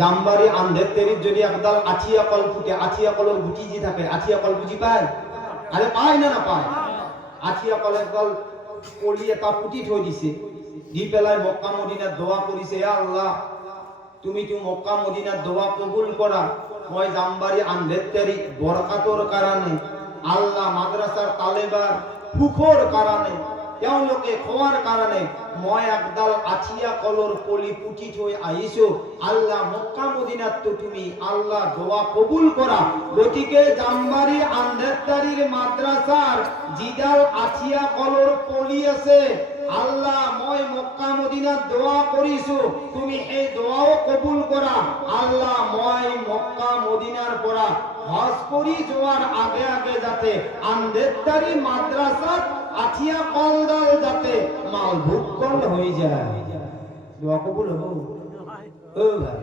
জামবাড়ি আন্ধের তেরির যদি একদাল আঠিয়া কল ফুটে, আঠিয়া কলের গুটি যে থাকে, আঠিয়া কল বুঝি পায়? আরে পায় না পায়? আঠিয়া কল একদাল কলি এটা ফুটি থৈ দিছে, দি পেলাই মক্কা মদিনাত দোয়া কৰিছে, হে আল্লাহ তুমি তো মক্কা মদিনাত দোয়া কবুল করা, মই জামবাড়ি আন্ধের তেরি বরকাতর কারণে, আল্লাহ মাদ্রাসার তালেবার সুখর কারণে, তেওঁলোকে খোৱাৰ কাৰণে মই একদাল আঠিয়া কলৰ কলি পুটি থৈ আহিছো, আল্লাহ মক্কা মদিনাত তুমি আল্লাহ দোয়া কবুল কৰা। গতিকে জামবাড়ি আন্ধেরতারির মাদ্রাসার যিডাল আঠিয়া কলৰ কলি আছে, আল্লাহ মই মক্কা মদিনাত দোয়া কৰিছো, তুমি এই দোয়াও কবুল কৰা। আল্লাহ মই মক্কা মদিনাৰ পৰা হজ কৰি যোৱাৰ আগে আগে যাতে আন্ধেরতারি মাদ্রাসাত আঠিয়া কলডাল যাতে মালভোগ কল হয়ে যায়। দোয়া কবুল হবো? ও ভাই,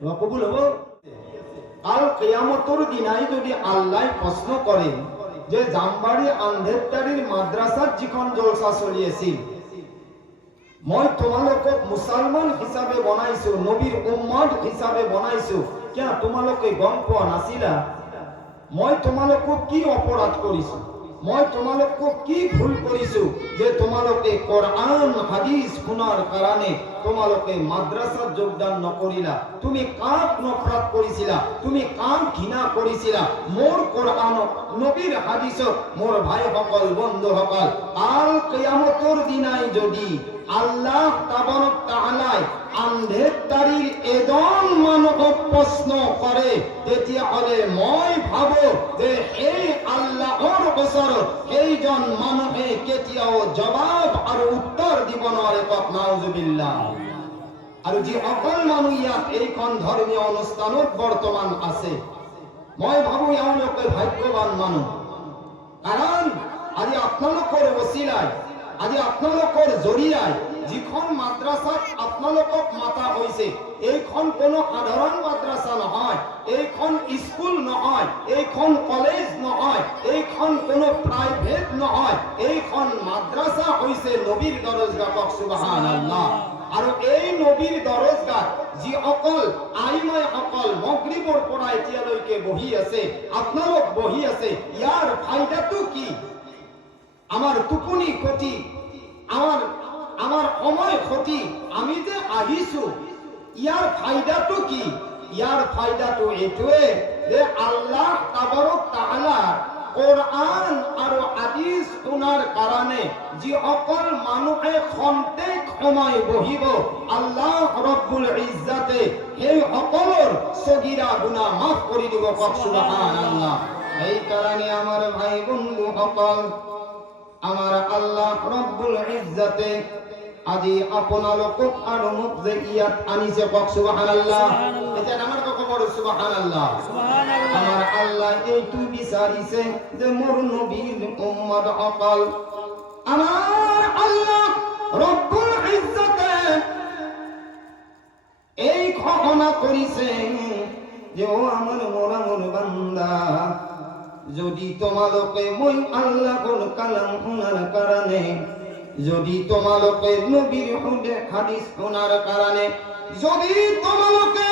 দোয়া কবুল হবো? কাল কিয়ামতের দিনাই যদি আল্লাহ প্রশ্ন করে যে জামবাড়ি আন্ধেরতারির মাদ্রাসাত যিখন জলসা চলি আছিল, মই তোমালোকক মুসলমান হিসাবে বনাইছো, নবীর উম্মত হিসাবে বনাইছো, কিয় তোমালোকে গম পোৱা নাছিলা মই তোমালোকক কি অপরাধ কৰিছো, মই তোমালোকক কি ভুল কৰিছো যে তোমালোকে কোরআন হাদিস শুনার কারণে তোমালোকে মাদ্রাসাত যোগদান নকৰিলা? তুমি কাক নফরত কৰিছিলা? তুমি কাক ঘৃণা কৰিছিলা? মোর কোরআন নবীর হাদিস, মোর ভাই সকল বন্ধু সকল, কাল কিয়ামতের দিনাই যদি আল্লাহ তাবারক তাআলা আন্ধেরতারির এজন মানবক প্রশ্ন করে, তেতিয়াহলে মই ভাবো যে এই আল্লাহর বছর এইজন মানুহে কেতিয়াও জবাব আর উত্তর দিব নোৱাৰে। কক নাউজুবিল্লাহ। আৰু যি অকল মানুহ ইয়াত এইখন ধৰ্মীয় অনুষ্ঠানত বৰ্তমান আছে, মই ভাবো এওঁলোকে ভাগ্যৱান মানুহ। কাৰণ আজি আপোনালোকৰ ওসিলায়, আজি আপোনালোকৰ জৰিয়ায় যিখন মাদ্রাসাত আপোনালোকক মাতা হৈছে, এইখন কোনো সাধারণ মাদ্রাসা নহয়, এইখন স্কুল নহয়, এইখন কলেজ নহয়, এইখন কোনো প্রাইভেট নহয়, এইখন মাদ্রাসা হৈছে নবীর দরজগা। কক সুবহানাল্লাহ। আৰু এই নবীর দরজগা যি অকল আইমাই অকল মগরিবৰ পৰা এতিয়ালৈকে বহি আছে, আপোনালোক বহি আছে, ইয়াৰ ফায়দাটো কি? আমার টুকুনি ক্ষতি, আমার সময় ক্ষতি, আমি যে আহিছো, ইয়ার ফায়দাটো কি? ইয়ার ফায়দাটো এইটোৱে যে আল্লাহ তাবারক তাআলা কোরআন আর হাদিস শোনার কারণে যে অকল মানুষে খন্তেক সময় বহিব, আল্লাহ রব্বুল ইজ্জাতে সেই সকলের সগীরা গুনাহ মাফ করে দিব। কক সুবহানাল্লাহ। এই কারণে আমার ভাই বন্ধু সকল, আমার আল্লাহ রব্বুল ইজ্জাতে আজি আপোনালোকক আৰু মোক যে ইয়াত আনিছে, কক সুবহানাল্লাহ। এটা আমার খবর, সুবহানাল্লাহ। আমার আল্লাহ এইটো বিচাৰিছে যে মোর নবীর উম্মত সকল, আমার আল্লাহ রব্বুল ইজ্জাতে এই ঘোষণা কৰিছে যে ও আমার মোর বান্দা, যদি তোমালোকে মই আল্লাহর কালাম শোনার কারণে, যদি তোমালোকে নবীর হাদিস শোনার কারণে, যদি তোমালোকে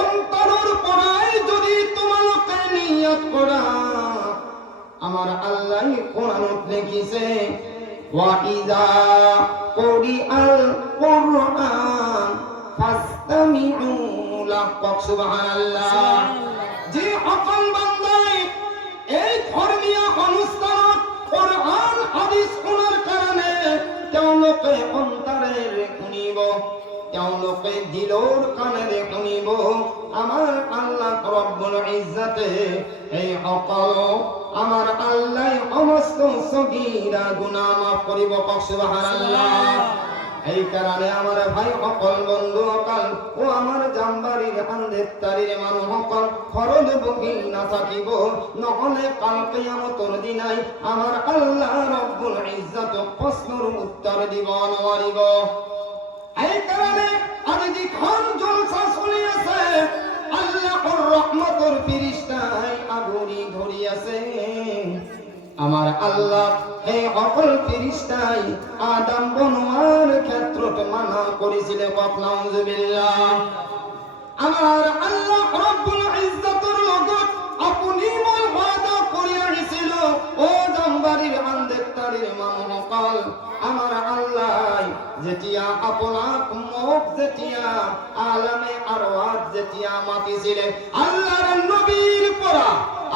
অন্তরের পরায় যদি তোমালোকে নিয়ত করা, আমার আল্লাহ কোরআনত লিখিছে ওয়া ইযা কুরিআল কুরআন ফাসতামিউ লাহু। সুবহানাল্লাহ। যে অকল বান্দাই এই ধর্মীয় অনুষ্ঠানত কোরআন হাদিস শোনার কারণে তেওঁলোকে অন্তরের শুনিব, তেওঁলোকে দিলৰ কাণেৰে শুনিব, আমার আল্লাহ রব্বুল ইজ্জাতে এই সকল আমার আল্লাহ সমস্ত সগীরা গুনাহ মাফ কৰিব। কক সুবহানাল্লাহ। এই কারণে আমার ভাই সকল বন্ধু সকল ও আমার জামবাড়ির আন্ধেরতারির মানুষ সকল খরচ বহি না থাকিব, নহলে কাল কিয়ামতের দিনাই আমার আল্লাহ রব্বুল ইজ্জত প্রশ্নের উত্তর দিব নোৱাৰিব। এই কারণে আজ যিখন জলসা চলি আছে, আল্লাহর রহমতের ফেরেশতাই আগুনি ধরি আছে। আমার আল্লাহ এই সকল ফেরেশতাই আদম বনোয়ার ক্ষেত্রত মানা করেছিল। কক নাউজুবিল্লাহ। আমার আল্লাহ রব্বুল ইজ্জতের লগত আপনি মই ওয়াদা করিয়া দিছিল ও জামবাড়ির আন্দেরতারির মানুষসকল আমার আল্লাহ যেতিয়া আপোনাক মোক যেতিয়া আলামে আরওয়াত যেতিয়া মাতিছিলে আল্লাহর নবীর পরা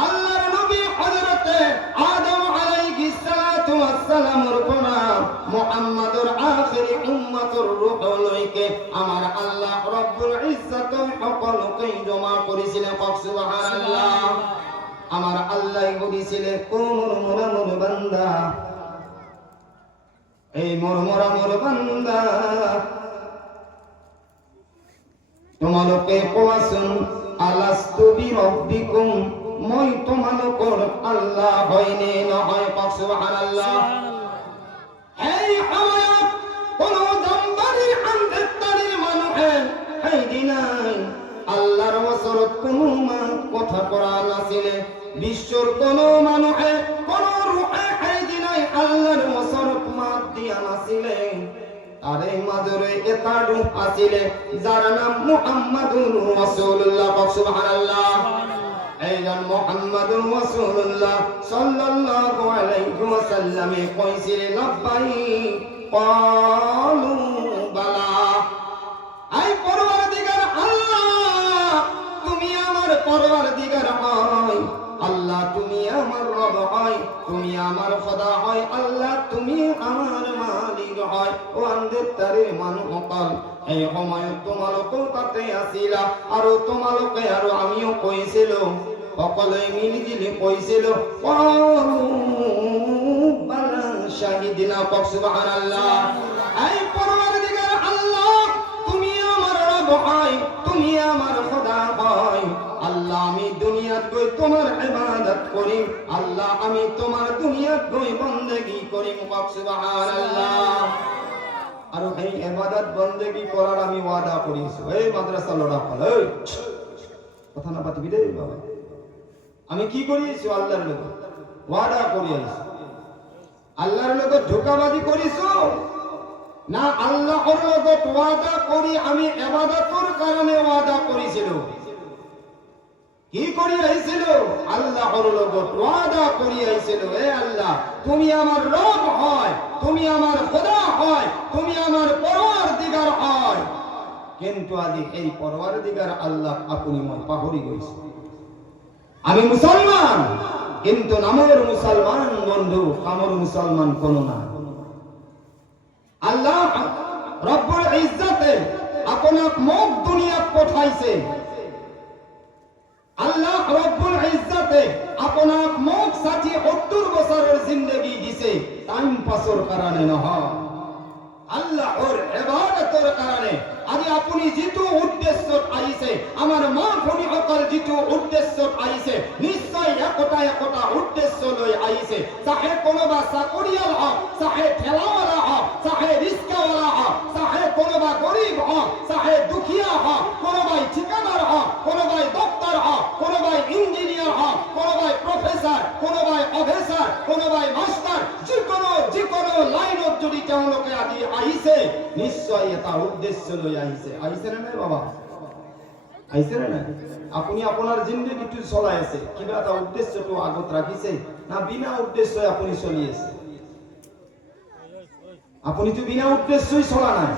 আল্লাহর নবী হযরতে আদম আলাইহিস সালাতু ওয়াস সালামের পরা মুহাম্মদুর আখির উম্মতুর রূহ লইকে আমার আল্লাহ রব্বুল ইজ্জত সকলকে জমা করেছিলেন সুবহানাল্লাহ আমার আল্লাহ বলেছিলে কোন মোর বান্দা এই মোর বান্দা তোমালোকে কোয়াসুন আলাস্তু বিরব্বিকুম মই তোমালোকৰ আল্লাহ হয়নে নহয় সুবহানাল্লাহ এই সময়ত কোন জামবাড়ি আন্দেরতারির মানুহে এই দিনাই আল্লাহর ওসরত কোনো কথা করা নাছিলে বিশ্বর কোন মানুহে কোন রূহে এই দিনাই আল্লাহর ওসরত মাত দিয়া নাছিলে আরে মাজরে এটা রূপ আছিলে যার নাম মুহাম্মাদুর রাসূলুল্লাহ সুবহানাল্লাহ এইজন মুহাম্মাদুর রাসূলুল্লাহ সাল্লাল্লাহু আলাইহি ওয়াসাল্লামে কইছিলে লাব্বাইক ক্বালু বালা আই পরওয়ারদিগার আল্লাহ তুমি আমার পরওয়ারদিগার হয় আল্লাহ তুমি আমার রব হয় তুমি আমার খোদা হয় আল্লাহ তুমি আমার মালিক হয় ও আন্দেরতারির মানুষসকল এই সময়ত তোমালোকে তাতে আছিলা আৰু তোমালোকে আৰু আমিও কৈছিল সকলে মিলিজুলি কৈছিল শাহিদিনা সুবহানাল্লাহ এই পরওয়ারদিগার আল্লাহ তুমি আমার রব হয় তুমি আমার খোদা হয় আল্লাহ আমি দুনিয়াত গই তোমার ইবাদত করি আল্লাহ আমি তোমার দুনিয়াত গই বندگی করি সুবহানাল্লাহ আর এই ইবাদত বندگی করার আমি ওয়াদা করিছি এই মাদ্রাসা লড়া হল এই কথা না পাতিবি রে বাবা আমি কি করিছি আল্লাহর লগত ওয়াদা করিছি আল্লাহর লগত ধোঁকাবাজি করিছো না আল্লাহর লগত ওয়াদা করি আমি ইবাদতের কারণে ওয়াদা করিছিল কি করি আইছিল আল্লাহর লগত ওয়াদা করি আইছিল হে আল্লাহ তুমি আমার রব হয় তুমি আমার খোদা হয় তুমি আমার পরওয়ারদিগার হয় কিন্তু আদি এই পরওয়ারদিগার আল্লাহ আপনি মই পাহরি গইছে আমি মুসলমান কিন্তু নামের মুসলমান বন্ধু কামর মুসলমান কোন না আল্লাহ রব্বুল ইজ্জতে আপনাক মোক দুনিয়াত পঠাইছে আল্লাহ রব্বুল ইজ্জতে আপনাক মোক 60-70 বছরের জিন্দেগি দিছে টাইম পাসের কারণে নহয় আল্লাহর ইবাদতের কারণে আজি আপনি যেটো উদ্দেশ্যত আইছে আমার মা ভনী সকল যেটো উদ্দেশ্যত আইছে নিশ্চয় একটা উদ্দেশ্য লৈ আইছে চাহে কোনোবা চাকরিয়াল হক চাহে ঠেলাওয়ালা হক চাহে রিস্কাওয়ালা হক চাহে কোনোবা গরিব হক চাহে দুখিয়া হক কোনোবাই ঠিকাদার হক কোনোবাই দপ্তর হক কোনোবাই ইঞ্জিনিয়ার হক কোনোবাই প্রফেসর কোনোবাই অফিসার কোনোবাই মাস্টার যে কোনো লাইনত যদি তেওঁলোকে আজি আইছে নিশ্চয় এটা উদ্দেশ্য লৈ আইছে না নাই বাবা আইছে না নাই আপনি আপনার জিন্দেগীটো চলাই আছে কিবা এটা উদ্দেশ্যটো আগত রাখিছে না বিনা উদ্দেশ্যে আপনি চলি আছে আপনি তো বিনা উদ্দেশ্যই চলা নাই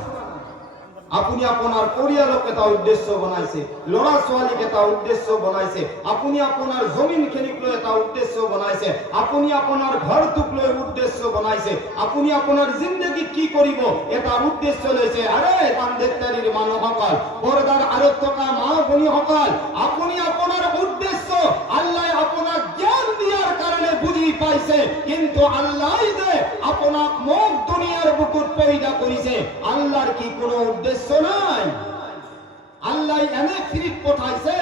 আপনি আপনার পরিয়ালক এটা উদ্দেশ্য বনাইছে লড়া ছোৱালীক এটা উদ্দেশ্য বনাইছে আপনি আপনার জমিন খিনিক লৈ এটা উদ্দেশ্য বনাইছে আপনি আপনার ঘৰটোক লৈ উদ্দেশ্য বনাইছে আপনি আপনার জিন্দেগীত কি কৰিব এটা উদ্দেশ্য লৈছে আরে আন্দেরতারির মানুহসকল পর্দার আৰত থকা মা ভনীসকল আপনি আপনার উদ্দেশ্য আল্লাহ আপনাক জ্ঞান দিয়ার কারণে বুঝি পাইছে কিন্তু আল্লাহ যে আপনাক মোক দুনিয়ার বুকুত পয়দা করিছে আল্লাহর কি কোনো উদ্দেশ্য নাই আল্লাহ এনে ফিরিত পঠাইছে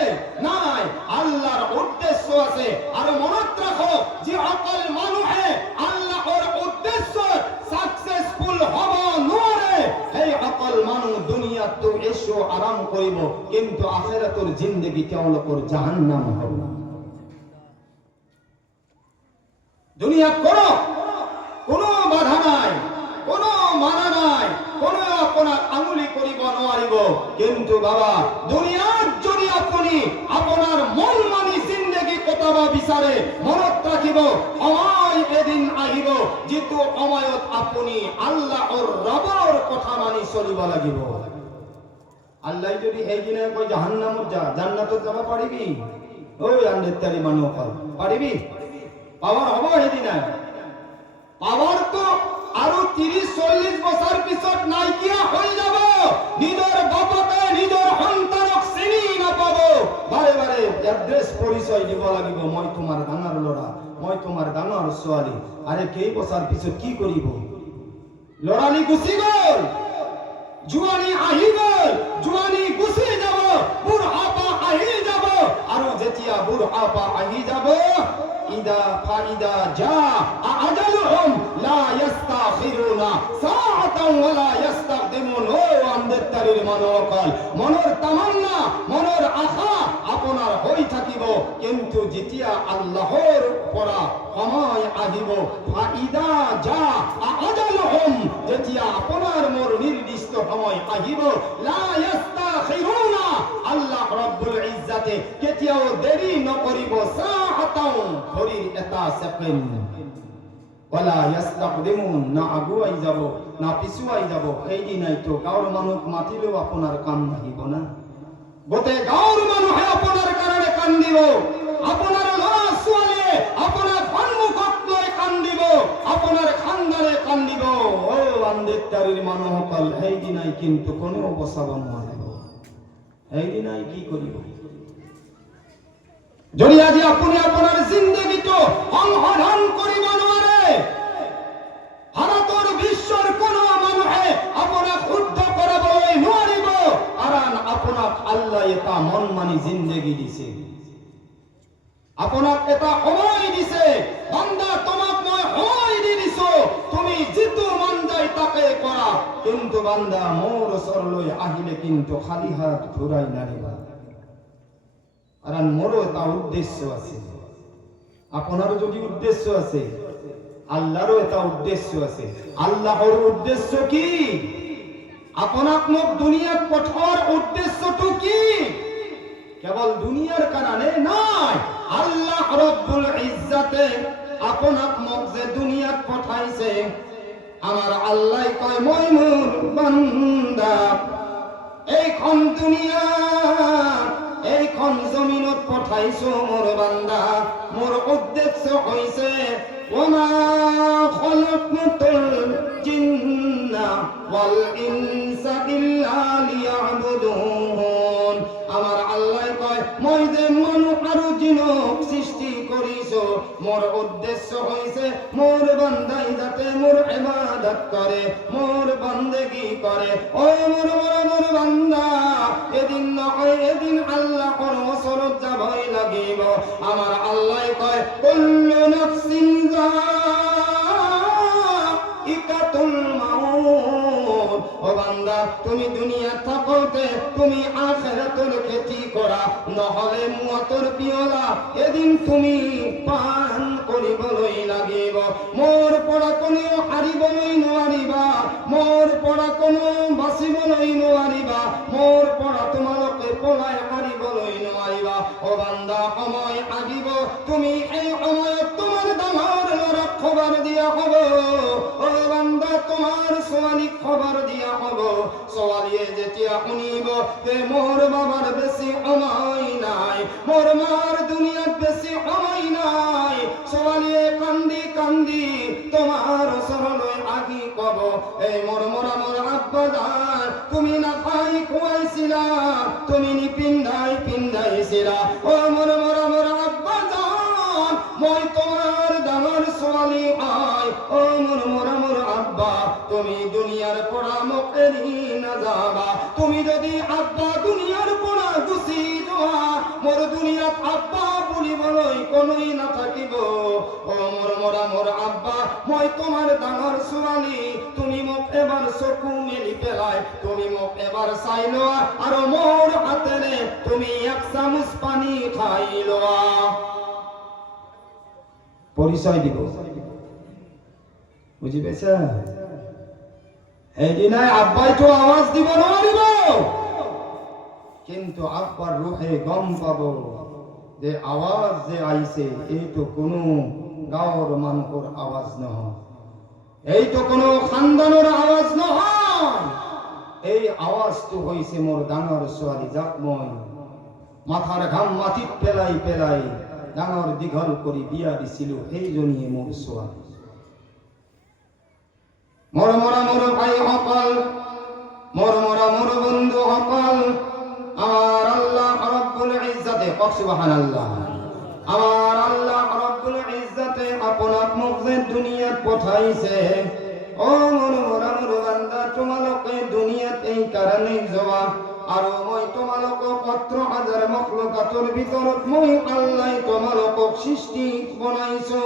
নাই আল্লাহর উদ্দেশ্য আছে আর মনত রাখো যে অকল মানুহে আল্লাহর উদ্দেশ্য সাকসেসফুল হব নোৱাৰে এই অকল মানুহ দুনিয়াত তো এসো আরাম করিব কিন্তু আখিরাতের জিন্দেগী তেওঁলোকৰ জাহান্নাম হ'ব দুনিয়া কোনো বাধা নাই কোনো মানা নাই কোনো আপনার আঙুলি করিব নোৱাৰিব কিন্তু বাবা দুনিয়াত যদি আপোনাৰ মন মানি জিন্দগী কটাব বিচাৰে, মনত ৰাখিব সময় এদিন আহিব যিটো সময়ত আপুনি আল্লাহৰ ৰবৰ কথা মানি চলিব লাগিব। আল্লাহ যদি সেইদিনা কয় জাহান্নামত যা, জান্নাতত যাব পাৰিবি? ঐ আন্দেতাৰি মানুহসকল, পাৰিবি? পাৱাৰ হ'ব সেইদিনা? পাৱাৰটো আৰু 30-40 বছৰ পিছত নাইকিয়া হৈ যাব। নিজৰ বাপকে নিজৰ সন্তানক চিনি নাপাব। বাৰে বাৰে এড্ৰেছ পৰিচয় দিব লাগিব, মই তোমাৰ ডাঙৰ ল'ৰা, মই তোমাৰ ডাঙৰ ছোৱালী। আৰে কেইবছৰ পিছত কি কৰিব? ল'ৰালি গুচি গ'ল, জোৱানী আহি গ'ল, জোৱানী গুচি যাব, বুঢ়াপা আহি যাব। আৰু যেতিয়া বুঢ়াপা আহি যাব, ইদা ফাইদা জা আজালুহুম লা ইস্তাখিরুনা সাআতান ওয়ালা ইস্তাকদিমুন। ও আন্দেতারির মানুহসকল, মনৰ তামান্না, মনৰ আশা আপোনাৰ হৈ থাকিব, কিন্তু যেতিয়া আল্লাহৰ পৰা সময় আহিব, ফাইদা জা আজালুহুম, যেতিয়া আপোনাৰ মোৰ নিৰ্দিষ্ট সময় আহিব, লা ইস্তাখিরুনা, আল্লাহ রাব্বুল ইজ্জাতে কেতিয়াও দেৰি নকৰিব, সাআতান, ঘড়িৰ এটা সেকেন্ড, ওয়ালা ইস্তাকদিমুন, না আগুৱাই যাব না পিছুৱাই যাব। সেইদিনাইতো গাঁৱৰ মানুহ মাতিলেও আপোনাৰ কাম নাহিব না। গোটেই গাঁৱৰ মানুহে আপোনাৰ কাৰণে কান্দিব, আপোনাৰ ল'ৰা ছোৱালীয়ে আপোনাৰ সন্মুখত লৈ কান্দিব, আপোনাৰ খানদানে কান্দিব। ও আন্দেতাৰিৰ মানুহসকল, সেইদিনাই কিন্তু কোনেও বচাব নোৱাৰিব। সেইদিনাই কি কৰিব? যদি আজি আপুনি আপোনাৰ জিন্দগীটো সংশোধন কৰিব নোৱাৰে, ভাৰতৰ বিশ্বৰ কোনো মানুহে আপোনাক শুদ্ধ কৰাবলৈ নোৱাৰিব, কাৰণ আপোনাক আল্লাহ এটা মন মানি জিন্দগী দিছে, আপোনাক এটা সময় দিছে। বান্দা, তোমাক মই সময় দি দিছো, তুমি যিটো মন যায় তাকে কৰা, কিন্তু বান্দা মোৰ ওচৰলৈ আহিলে কিন্তু খালি হাত ঘূৰাই নানিবা, কাৰণ মোৰো এটা উদ্দেশ্য আছে। আপোনাৰ যদি উদ্দেশ্য আছে, আল্লাহরও এটা উদ্দেশ্য আছে। আল্লাহর উদ্দেশ্য কি? আপোনাক মোক দুনিয়াত পঠোৱাৰ উদ্দেশ্যটো কি? কেৱল দুনিয়াৰ কাৰণে নাই। আল্লাহ রব্বুল ইজ্জাতে আপোনাক মোক যে দুনিয়াত পঠাইছে, আমার আল্লাহ কয়, মই মোৰ বান্দা এইখন দুনিয়া, এইখন জমিনত পঠাইছো মোৰ বান্দা, মোৰ উদ্দেশ্য হৈছে ওমা খলকতুল জিন্না ওয়াল ইনসা ইল্লা লিয়াবুদুন। আমার আল্লাহ কয়, মই যে মানুহ আৰু জিনক সৃষ্টি কৰিছো, মোৰ উদ্দেশ্য হৈছে মোৰ বান্দাই যাতে মোৰ ইবাদত কৰে, মোৰ বন্দেগী কৰে। ও মোৰ বান্দা, এদিন নহয় এদিন আল্লাহর ওচৰত যাবই লাগিব। আমার আল্লাহ কয়, কুল্লু নাফসিন যায়িকাতুল মাউত। ও বান্দা, তুমি দুনিয়া থাকোতে তুমি আখিরাতুল খেতি করা, নহলে মুয়াতর পিয়লা এদিন তুমি পান কৰিবলৈ লাগিব। মোৰ পৰা কোনেও হাৰিবলৈ নোৱাৰিবা, মোৰ পৰা কোনো বাচিবলৈ নোৱাৰিবা, মোৰ পৰা তোমালোকে পলাই হাৰিবলৈ নোৱাৰিবা। ও বান্দা, সময় আহিব, তুমি এই সময়ত তোমাৰ ডাঙৰ ল'ৰাক খবৰ দিয়া হ'ব। ও বান্দা, তোমাৰ ছোৱালীক খবৰ দিয়া হ'ব। ছোৱালীয়ে যেতিয়া শুনিব যে মোৰ বাবার বেছি সময় নাই, মোৰ মাৰ দুনিয়াত বেছি সময় নাই, ছোৱালীয়ে কান্দি কান্দি তোমাৰ ওচৰলৈ আহি কব, এই মোৰ আব্বা জান, তুমি না খাই খুৱাইছিলা, তুমি নিপিন্ধাই পিন্ধাইছিলা। ও মোৰ আব্বা জান, মই তোমাৰ ডাঙৰ ছোৱালী হয়। ও মোৰ আব্বা, তুমি দুনিয়াৰ পৰা মোক এৰি নাযাবা। তুমি যদি আব্বা দুনিয়াৰ পৰা গুচি যোৱা, মোৰ দুনিয়াত আব্বা বুলিবলৈ কোনোই নাথাকিব। ও মোৰ আব্বা, মই তোমাৰ ডাঙৰ ছোৱালী, তুমি মোক এবাৰ চকু মেলি পেলাই তুমি মোক এবাৰ চাই লোৱা, আৰু মোৰ হাতেৰে তুমি এক চামুচ পানী খাই লোৱা। পৰিচয় দিব, বুজি পাইছা? সেইদিনাই আব্বাইতো আৱাজ দিব নোৱাৰিব, কিন্তু আব্বার রুহে গম পাবো যে আওয়াজ যে আইছে এই তো কোনো গাঁৱৰ মানুহৰ আওয়াজ নহয়, এই তো কোনো খানদানৰ আওয়াজ নহয়, এই আওয়াজটো হৈছে মোৰ ডাঙৰ ছোৱালী যাক মই মাথাৰ ঘাম মাটিত পেলাই পেলাই ডাঙৰ দীঘল কৰি বিয়া দিছিলো, সেইজনীয়ে মোৰ ছোৱালী। মোৰ মৰা মোৰ ভাইসকল, মোৰ মৰা মোৰ বন্ধুসকল, আমার আল্লাহ রাব্বুল ইজ্জতে কক সুবহানাল্লাহ, আমার আল্লাহ রাব্বুল ইজ্জতে আপনাক মুখে দুনিয়াত পঠাইছে। ও মোৰ বান্দা, তোমালোকে দুনিয়াত এই কারণে যাওয়া, আর মই তোমালোকক 17,000 মখলুকাতৰ ভিতৰত মই আল্লাহ তোমালোকক সৃষ্টি বনাইছো।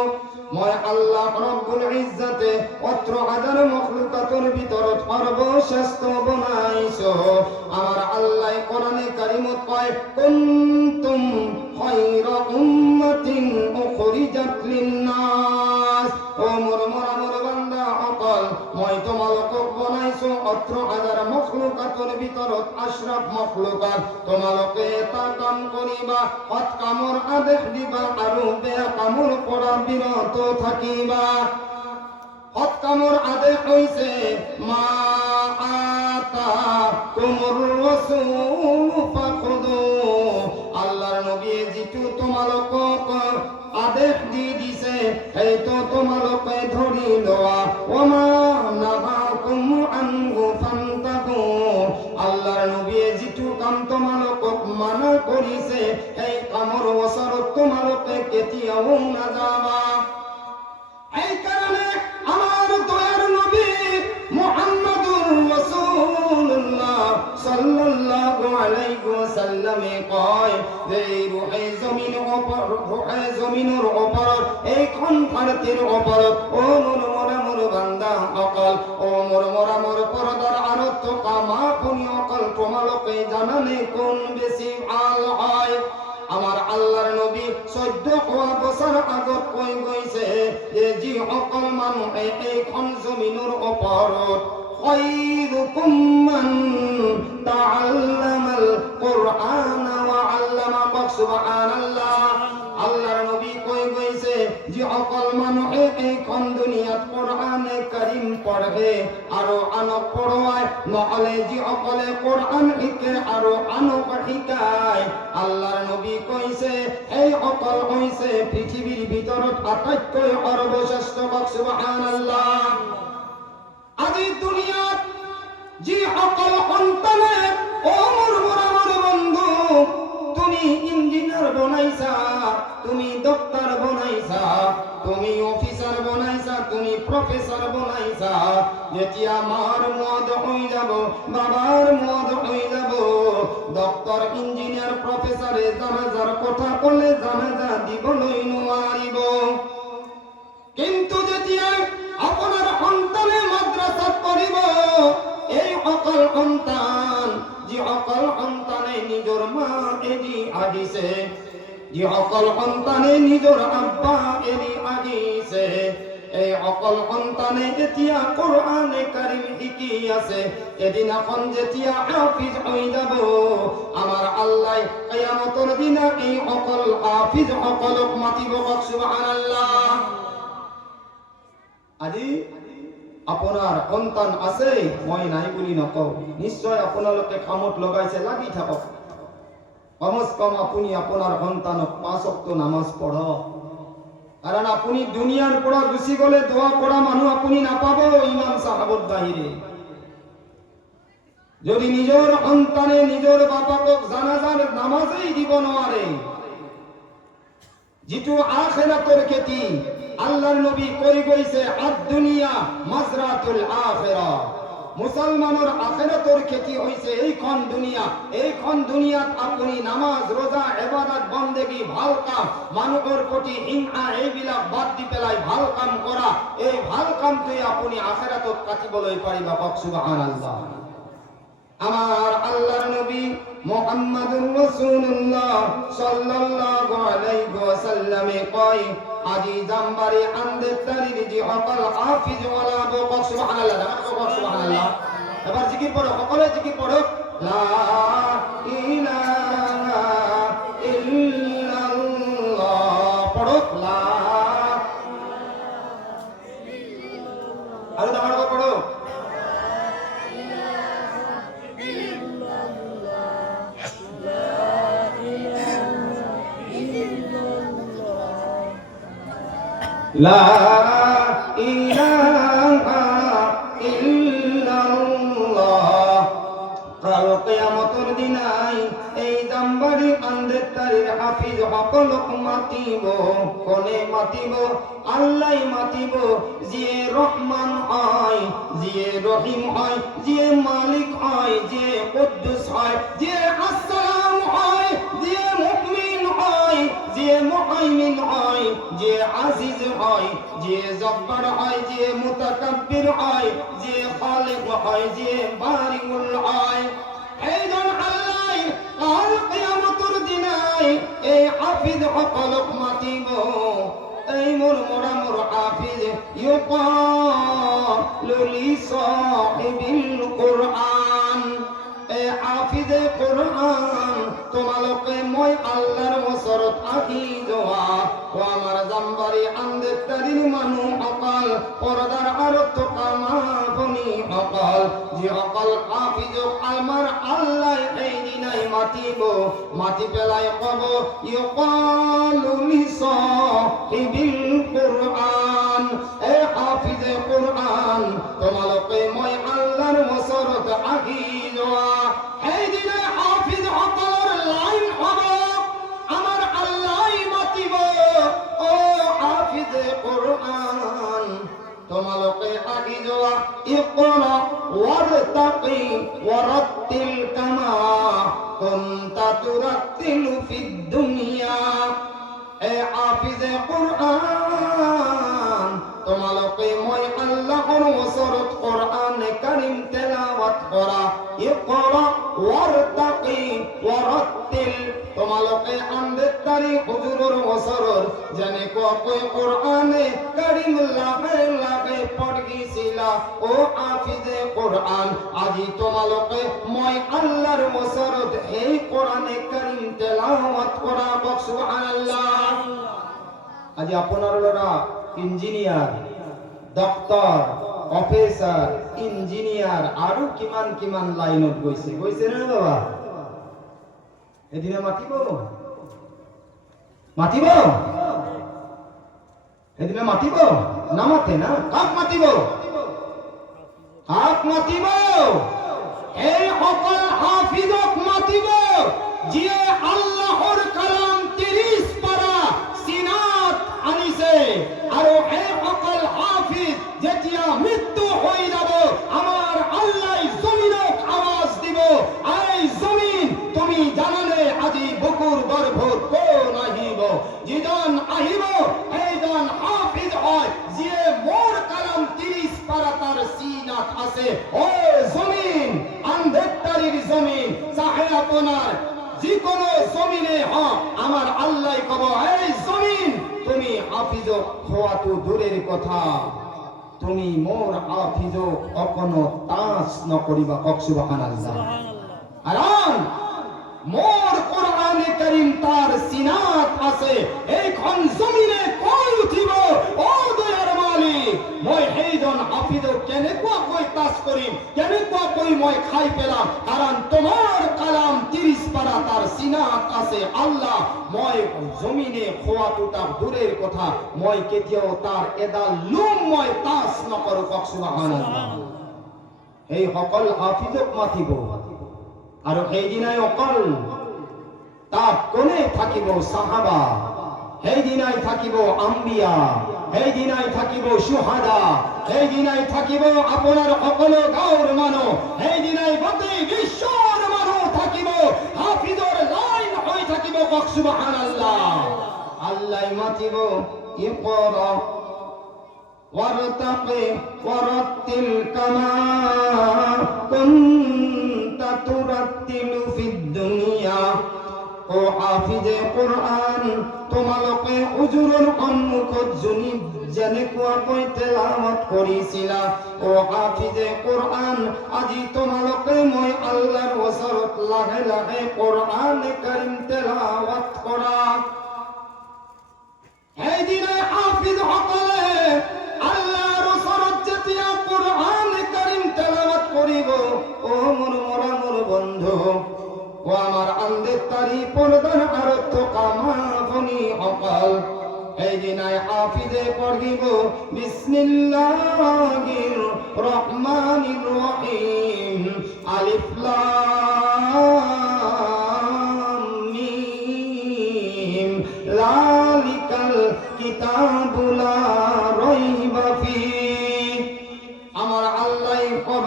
মই আল্লাহ রাব্বুল ইজ্জতে 17,000 মখলুকাতৰ ভিতৰত সর্বশ্রেষ্ঠ বনাইছো। আমার আল্লাহ কোরআনে কারিমত কয়, কুনতুম খায়রা উম্মাতিন উখরিজাত লিন-নাস। ও মোর বান্দা সকল, মই তোমালোকক বনাইছো 17,000 মখলুকাতৰ ভিতৰত আশরাফ মখলুকাত। তোমালোকে এটা কাম কৰিবা, সৎ কামৰ আদেশ দিবা আৰু বেয়া কামৰ পৰা বিৰত থাকিবা। সৎ কামৰ আদেশ হৈছে মা আতাকুমুর রাসূল ফাখুযু। আল্লাহর নবী যেটো তোমালোকক আদেশ দি দিছে সেইটো তোমালোকে ধৰি লোৱা। ওমা নাহাকুম আনহু ফান্তাহু। আল্লাহর নবী যেটো কাম তোমালোকক মানা কৰিছে সেই কামৰ ওচৰত তোমালোকে কেতিয়াও নাযাবা। এই কারণে আমার দয়ার নবী মুহাম্মদুর রাসূলুল্লাহ সাল্লাল্লাহু আলাইহি ওয়াসাল্লাম কয় যে রূহে জমিনের উপর এই কণ্ঠারতির উপর ও মোর বান্দা সকল, ও মোর পরদার আরত কামা পুনি অকল তোমালোকে জানানে কোন বেশি ভাল হয়। আমার আল্লাহর নবী 14 বছর আগত কৈ গৈছে যে যি সকল মানুহ এইখন জমিনৰ ওপৰত খায়ৰুকুম মান তাআল্লামাল কুরআন ওয়া আল্লামা। সুবহানাল্লাহ। আল্লাহর নবী কৈ গৈছে যি সকল মানুহে এইখন দুনিয়াত কোরআনে কারীম পঢ়ে আৰু আনক পঢ়ায়, নহলে যি সকলে কোরআন শিকে আৰু আনক শিকায়, আল্লাহর নবী কৈছে এই সকল হৈছে পৃথিৱীৰ ভিতৰত আটাইতকৈ সৰ্বশ্ৰেষ্ঠ। সুবহানাল্লাহ। আজি দুনিয়াত যি সকল সন্তানে ও মোৰ বন্ধু, তুমি ইঞ্জিনিয়ার বনাইছা, তুমি ডক্টর বনাইছা, তুমি অফিসার বনাইছা, তুমি প্রফেসর বনাইছা, যেতিয়া মার মদ হয়ে যাব, বাবার মদ হয়ে যাব, ডক্টর ইঞ্জিনিয়ার প্রফেসরে জানাজার কথা কলে জানাজা দিবলৈ নোৱাৰিব। কিন্তু যেতিয়া আপনার সন্তানে মাদ্রাসাত পঢ়িব, এই সকল সন্তান যি সকল সন্তানে নিজৰ মা এৰি আহিছে, যি সকল সন্তানে নিজৰ আব্বা এৰি আহিছে, এই সকল সন্তানে এতিয়া কোরআনে কারীম শিকি আছে। এদিনাখন যেতিয়া হাফিজ হৈ যাব, আমার আল্লাহ কিয়ামতৰ দিনা এই সকল হাফিজ সকলক মাতিব। সুবহানাল্লাহ। আজি আপোনাৰ সন্তান আছে, মই নাই বুলি নকওঁ, নিশ্চয় আপোনালোকে কামত লগাইছে, লাগি থাকক। কমস কম আপুনি আপোনাৰ সন্তানক 5 ওয়াক্ত নামাজ পঢ়ক, কাৰণ আপুনি দুনিয়াৰ পৰা গুচি গলে দোয়া কৰা মানুহ আপুনি নাপাব ইমাম সাহাবত বাহিৰে। যদি নিজৰ সন্তানে নিজৰ বাপাকক জানাজার নামাজেই দিব নোৱাৰে, যেটো আখিরাতের খেতি, আল্লাহর নবী কৈ গৈছে আদ-দুনিয়া মাজরাতুল আখিরা। মুসলমানের আখিরাতের খেতি হইছে এইখন দুনিয়া। এইখন দুনিয়াত আপনি নামাজ রোজা ইবাদত বন্দেগী ভাল কাম মানুহৰ প্ৰতি হিংসা এইবিলাক বাদ দি পেলাই ভাল কাম কৰা, এই ভাল কামটোই আপনি আখিরাতত কাটিবলৈ পাৰিবা। সুবহানাল্লাহ। আমার আল্লাহর নবী মুহাম্মদুর রাসূলুল্লাহ সাল্লাল্লাহু আলাইহি ওয়াসাল্লাম কয় আজি জামবারে আন্দে তারির জি সকল হাফিজ ওয়ালা বক। সুবহানাল্লাহ। সুবহানাল্লাহ। এবার জিকির পড়ো, সকলে জিকির পড়ো। লা ইলাহা ইল্লাল্লাহ পড়ো লা আরো দাঁড়াও পড়ো লা ইলাহা ইল্লাল্লাহ কাল কিয়ামতের দিনাই এই জামবাড়ি আন্দেতারির হাফিজ হকলক মাতিব কোনে মাতিব আল্লাহ মাতিব যে রহমান হয় যে রহিম হয় যে মালিক হয় যে কুদ্দুস হয় যে আসসালাম হয় যে মুমিন হয় যে মুহাইমিন হয় যে আজিজ হয় যে জব্বার হয় যে মুতাকাব্বির হয় যে খালিক হয় যে বারিউল হয় এইজন আল্লাহ কাল কিয়ামতের দিনাই এই হাফিজ হকলক মাতিব এই মোর মোরা মোর হাফিজ ইউকালু লি সাহিবিল কুরআন এ হাফিজে কুরআন তোমালোকে মই আল্লাহর ওসরত আহি যোৱা ও আমার জামবাড়ি আন্দেতারির মানু অকাল পরদার আরত কামা বনি অকাল যে অকাল হাফিজ আমার আল্লাহ এই দিনাই মাতিব মাতি পেলায় কব ইউকালু লি সাহিবিল কুরআন এ হাফিজে কুরআন তোমালোকে মই আল্লাহর ওসরত আহি যোৱা এই দিনে হাফিজ অকাল লাইন হবে আমার আল্লাহ মাতিব ও হাফিজে কুরআন তোমালোকে আহি যোৱা ইকরা ওয়ারতাকি ওয়ারাত্তিল কামা কুনতা তুরাত্তিলু ফিদ দুনিয়া এ হাফিজে কুরআন তোমালোকে মই আল্লাহর ওসরত কোরআন কারীম তেলাওয়াত করা ইকরা ওয়ারতাকি ওয়ারাত্তিল তোমালোকে আন্দেতারি হুজুরের ওসরর জানে কই কোরআনে কারীম লাগে লাগে পড়গিছিলা ও হাফিজে কোরআন আজি তোমালোকে মই আল্লাহর ওসরত এই কোরআনে কারীম তেলাওয়াত করা বক সুবহানাল্লাহ আজি আপনারা ইঞ্জিনিয়ার ডক্টর অফিসার ইঞ্জিনিয়ার আরো কিমান কিমান লাইনত গৈছে না বাবা এদিনে মাতিব এদিনে মাতিব না মাতে না কাক মাতিব এই সকল হাফিজক মাতিব যে আল্লাহর কালাম 30 পারা সিনাত আনিছে আৰু এই সকল হাফিজ যেতিয়া মৃত্যু হৈ যাব আমার আল্লাহ জমিনক আওয়াজ দিব এই জমিন তুমি জানালে আজি বুকুর গর্ভত কোন আহিব যিজন আহিব এইজন হাফিজ হয় যে মোর কালাম 30 পারা তার সিনাত আছে ও জমিন আন্দেতারির জমিন চাহে আপনার যিকোনো জমিনে আমার আল্লাহ কব এই জমিন তুমি হাফিজ হওয়া তো দূরের কথা তুমি মোর হাফিজ কখনো তাস নকরিবা কক সুবহানাল্লাহ কারণ মোর কোরআনে কারীম তার সিনাত আছে এইখন জমিনে কই উঠিব ও দয়ার মালিক মই সেইজন হাফিজ কেনেকুৱা কই তাস কৰিম কেনেকুৱা কই মই খাই পেলাম কারণ তোমার কালাম 30 পারা তার সিনাত আছে আল্লাহ মই জমিনে খোৱাটো তার দূরের কথা মই কেতিয়াও তার এডাল লুম মই তাস নকৰো কক সুবহানাল্লাহ এই সকল হাফিজক মাতিব আৰু এই দিনাই অকল তার কোনে থাকিব সাহাবা এই দিনাই থাকিব আম্বিয়া এই দিনাই থাকিব শুহাদা এই দিনাই থাকিব আপনার সকল গাঁৱৰ মানুহ এই দিনাই গোটেই বিশ্বৰ মানুহ থাকিব হাফিজৰ লাইন হৈ থাকিব কক সুবহানাল্লাহ আল্লাহ মাতিব ইকরা ওয়ারতাকি ওয়ারাত্তিল কামা কুনতা তুরাত্তিলু ফিদ দুনিয়া ও হাফিজে কোরআন তোমালোকে হুজুৰৰ সন্মুখত জুনি যেনেকুৱাকৈ তেলাওয়াত কৰিছিলা ও হাফিজে কোরআন আজি তোমালোকে মই আল্লাহৰ ওচৰত লাহে লাহে কোরআন কারীম তেলাওয়াত কৰা এই দিনে হাফিজ সকলে আল্লাহৰ ওচৰত যেতিয়া কোরআন কারীম তেলাওয়াত কৰিব ও মোৰ মৰমৰ বন্ধু ও আমার আন্দের তারি পর্দার আরত কামাফনি অকাল এই দিনায় হাফিজে পড়িব বিসমিল্লাহির রহমানির রহিম আলিফ লাম মিম যালিকাল কিতাবু লা রাইবা ফীহ আমার আল্লাহ কব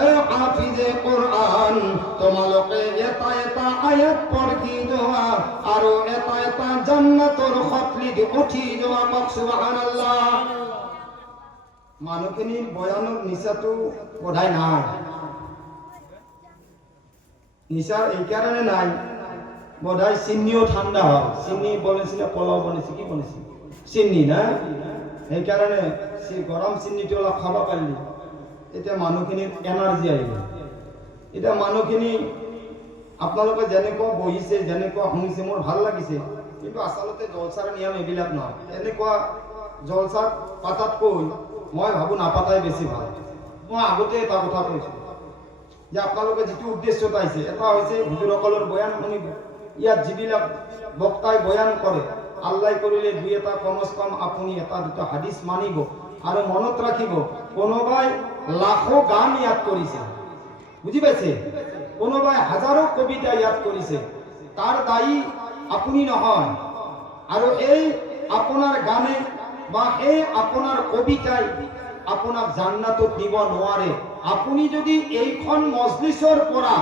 এ হাফিজে কোরআন তোমালোকে এটা এটা আয়াত পড়ি যাওয়া আর এটা এটা জান্নাতের খতলি দি উঠি যাওয়া পাক সুবহানাল্লাহ মানুষখিনিৰ বয়ানৰ নিচাটো বোধাই নাই নিচা এই কারণে নাই বোধাই চিনিও ঠান্ডা হয় চিনি বলেছিল পোলাও বনেছে কি বনেছে চিনি না এই কারণে গরম চিনিটো অলপ খাব পাৰিলি এটা মানুহখিনিৰ এনাৰ্জি আহিব এটা মানুহখিনি আপোনালোকে যেনেকুৱা বহিছে যেনেকুৱা শুনিছে মোৰ ভাল লাগিছে কিন্তু আচলতে জলসাৰ নিয়ম এইবিলাক নহয় এনেকুৱা জলসাৰ পাতাতকৈ মই ভাবো নাপাতাই বেছি ভাল মই আগতে এটা কথা কৈছো যে আপোনালোকে যিটো উদ্দেশ্যত আহিছে এটা হৈছে হুজুৰসকলৰ বয়ান শুনিব ইয়াত যিবিলাক বক্তাই বয়ান কৰে আল্লাহ কৰিলে দুই এটা কমস কম আপুনি এটা দুটা হাদিস মানিব আৰু মনত ৰাখিব কোনোবাই লাখো গান ইয়াত কৰিছে বুঝি পাইছে কোনোবাই হাজারো কবিতা ইয়াত কৰিছে তাৰ দায়ী আপুনি নহয় আৰু এই আপোনাৰ গানে বা এই আপোনাৰ কবিতাই আপোনাক জান্নাতত নিব নোৱাৰে আপুনি যদি এইখন মজলিসৰ পৰা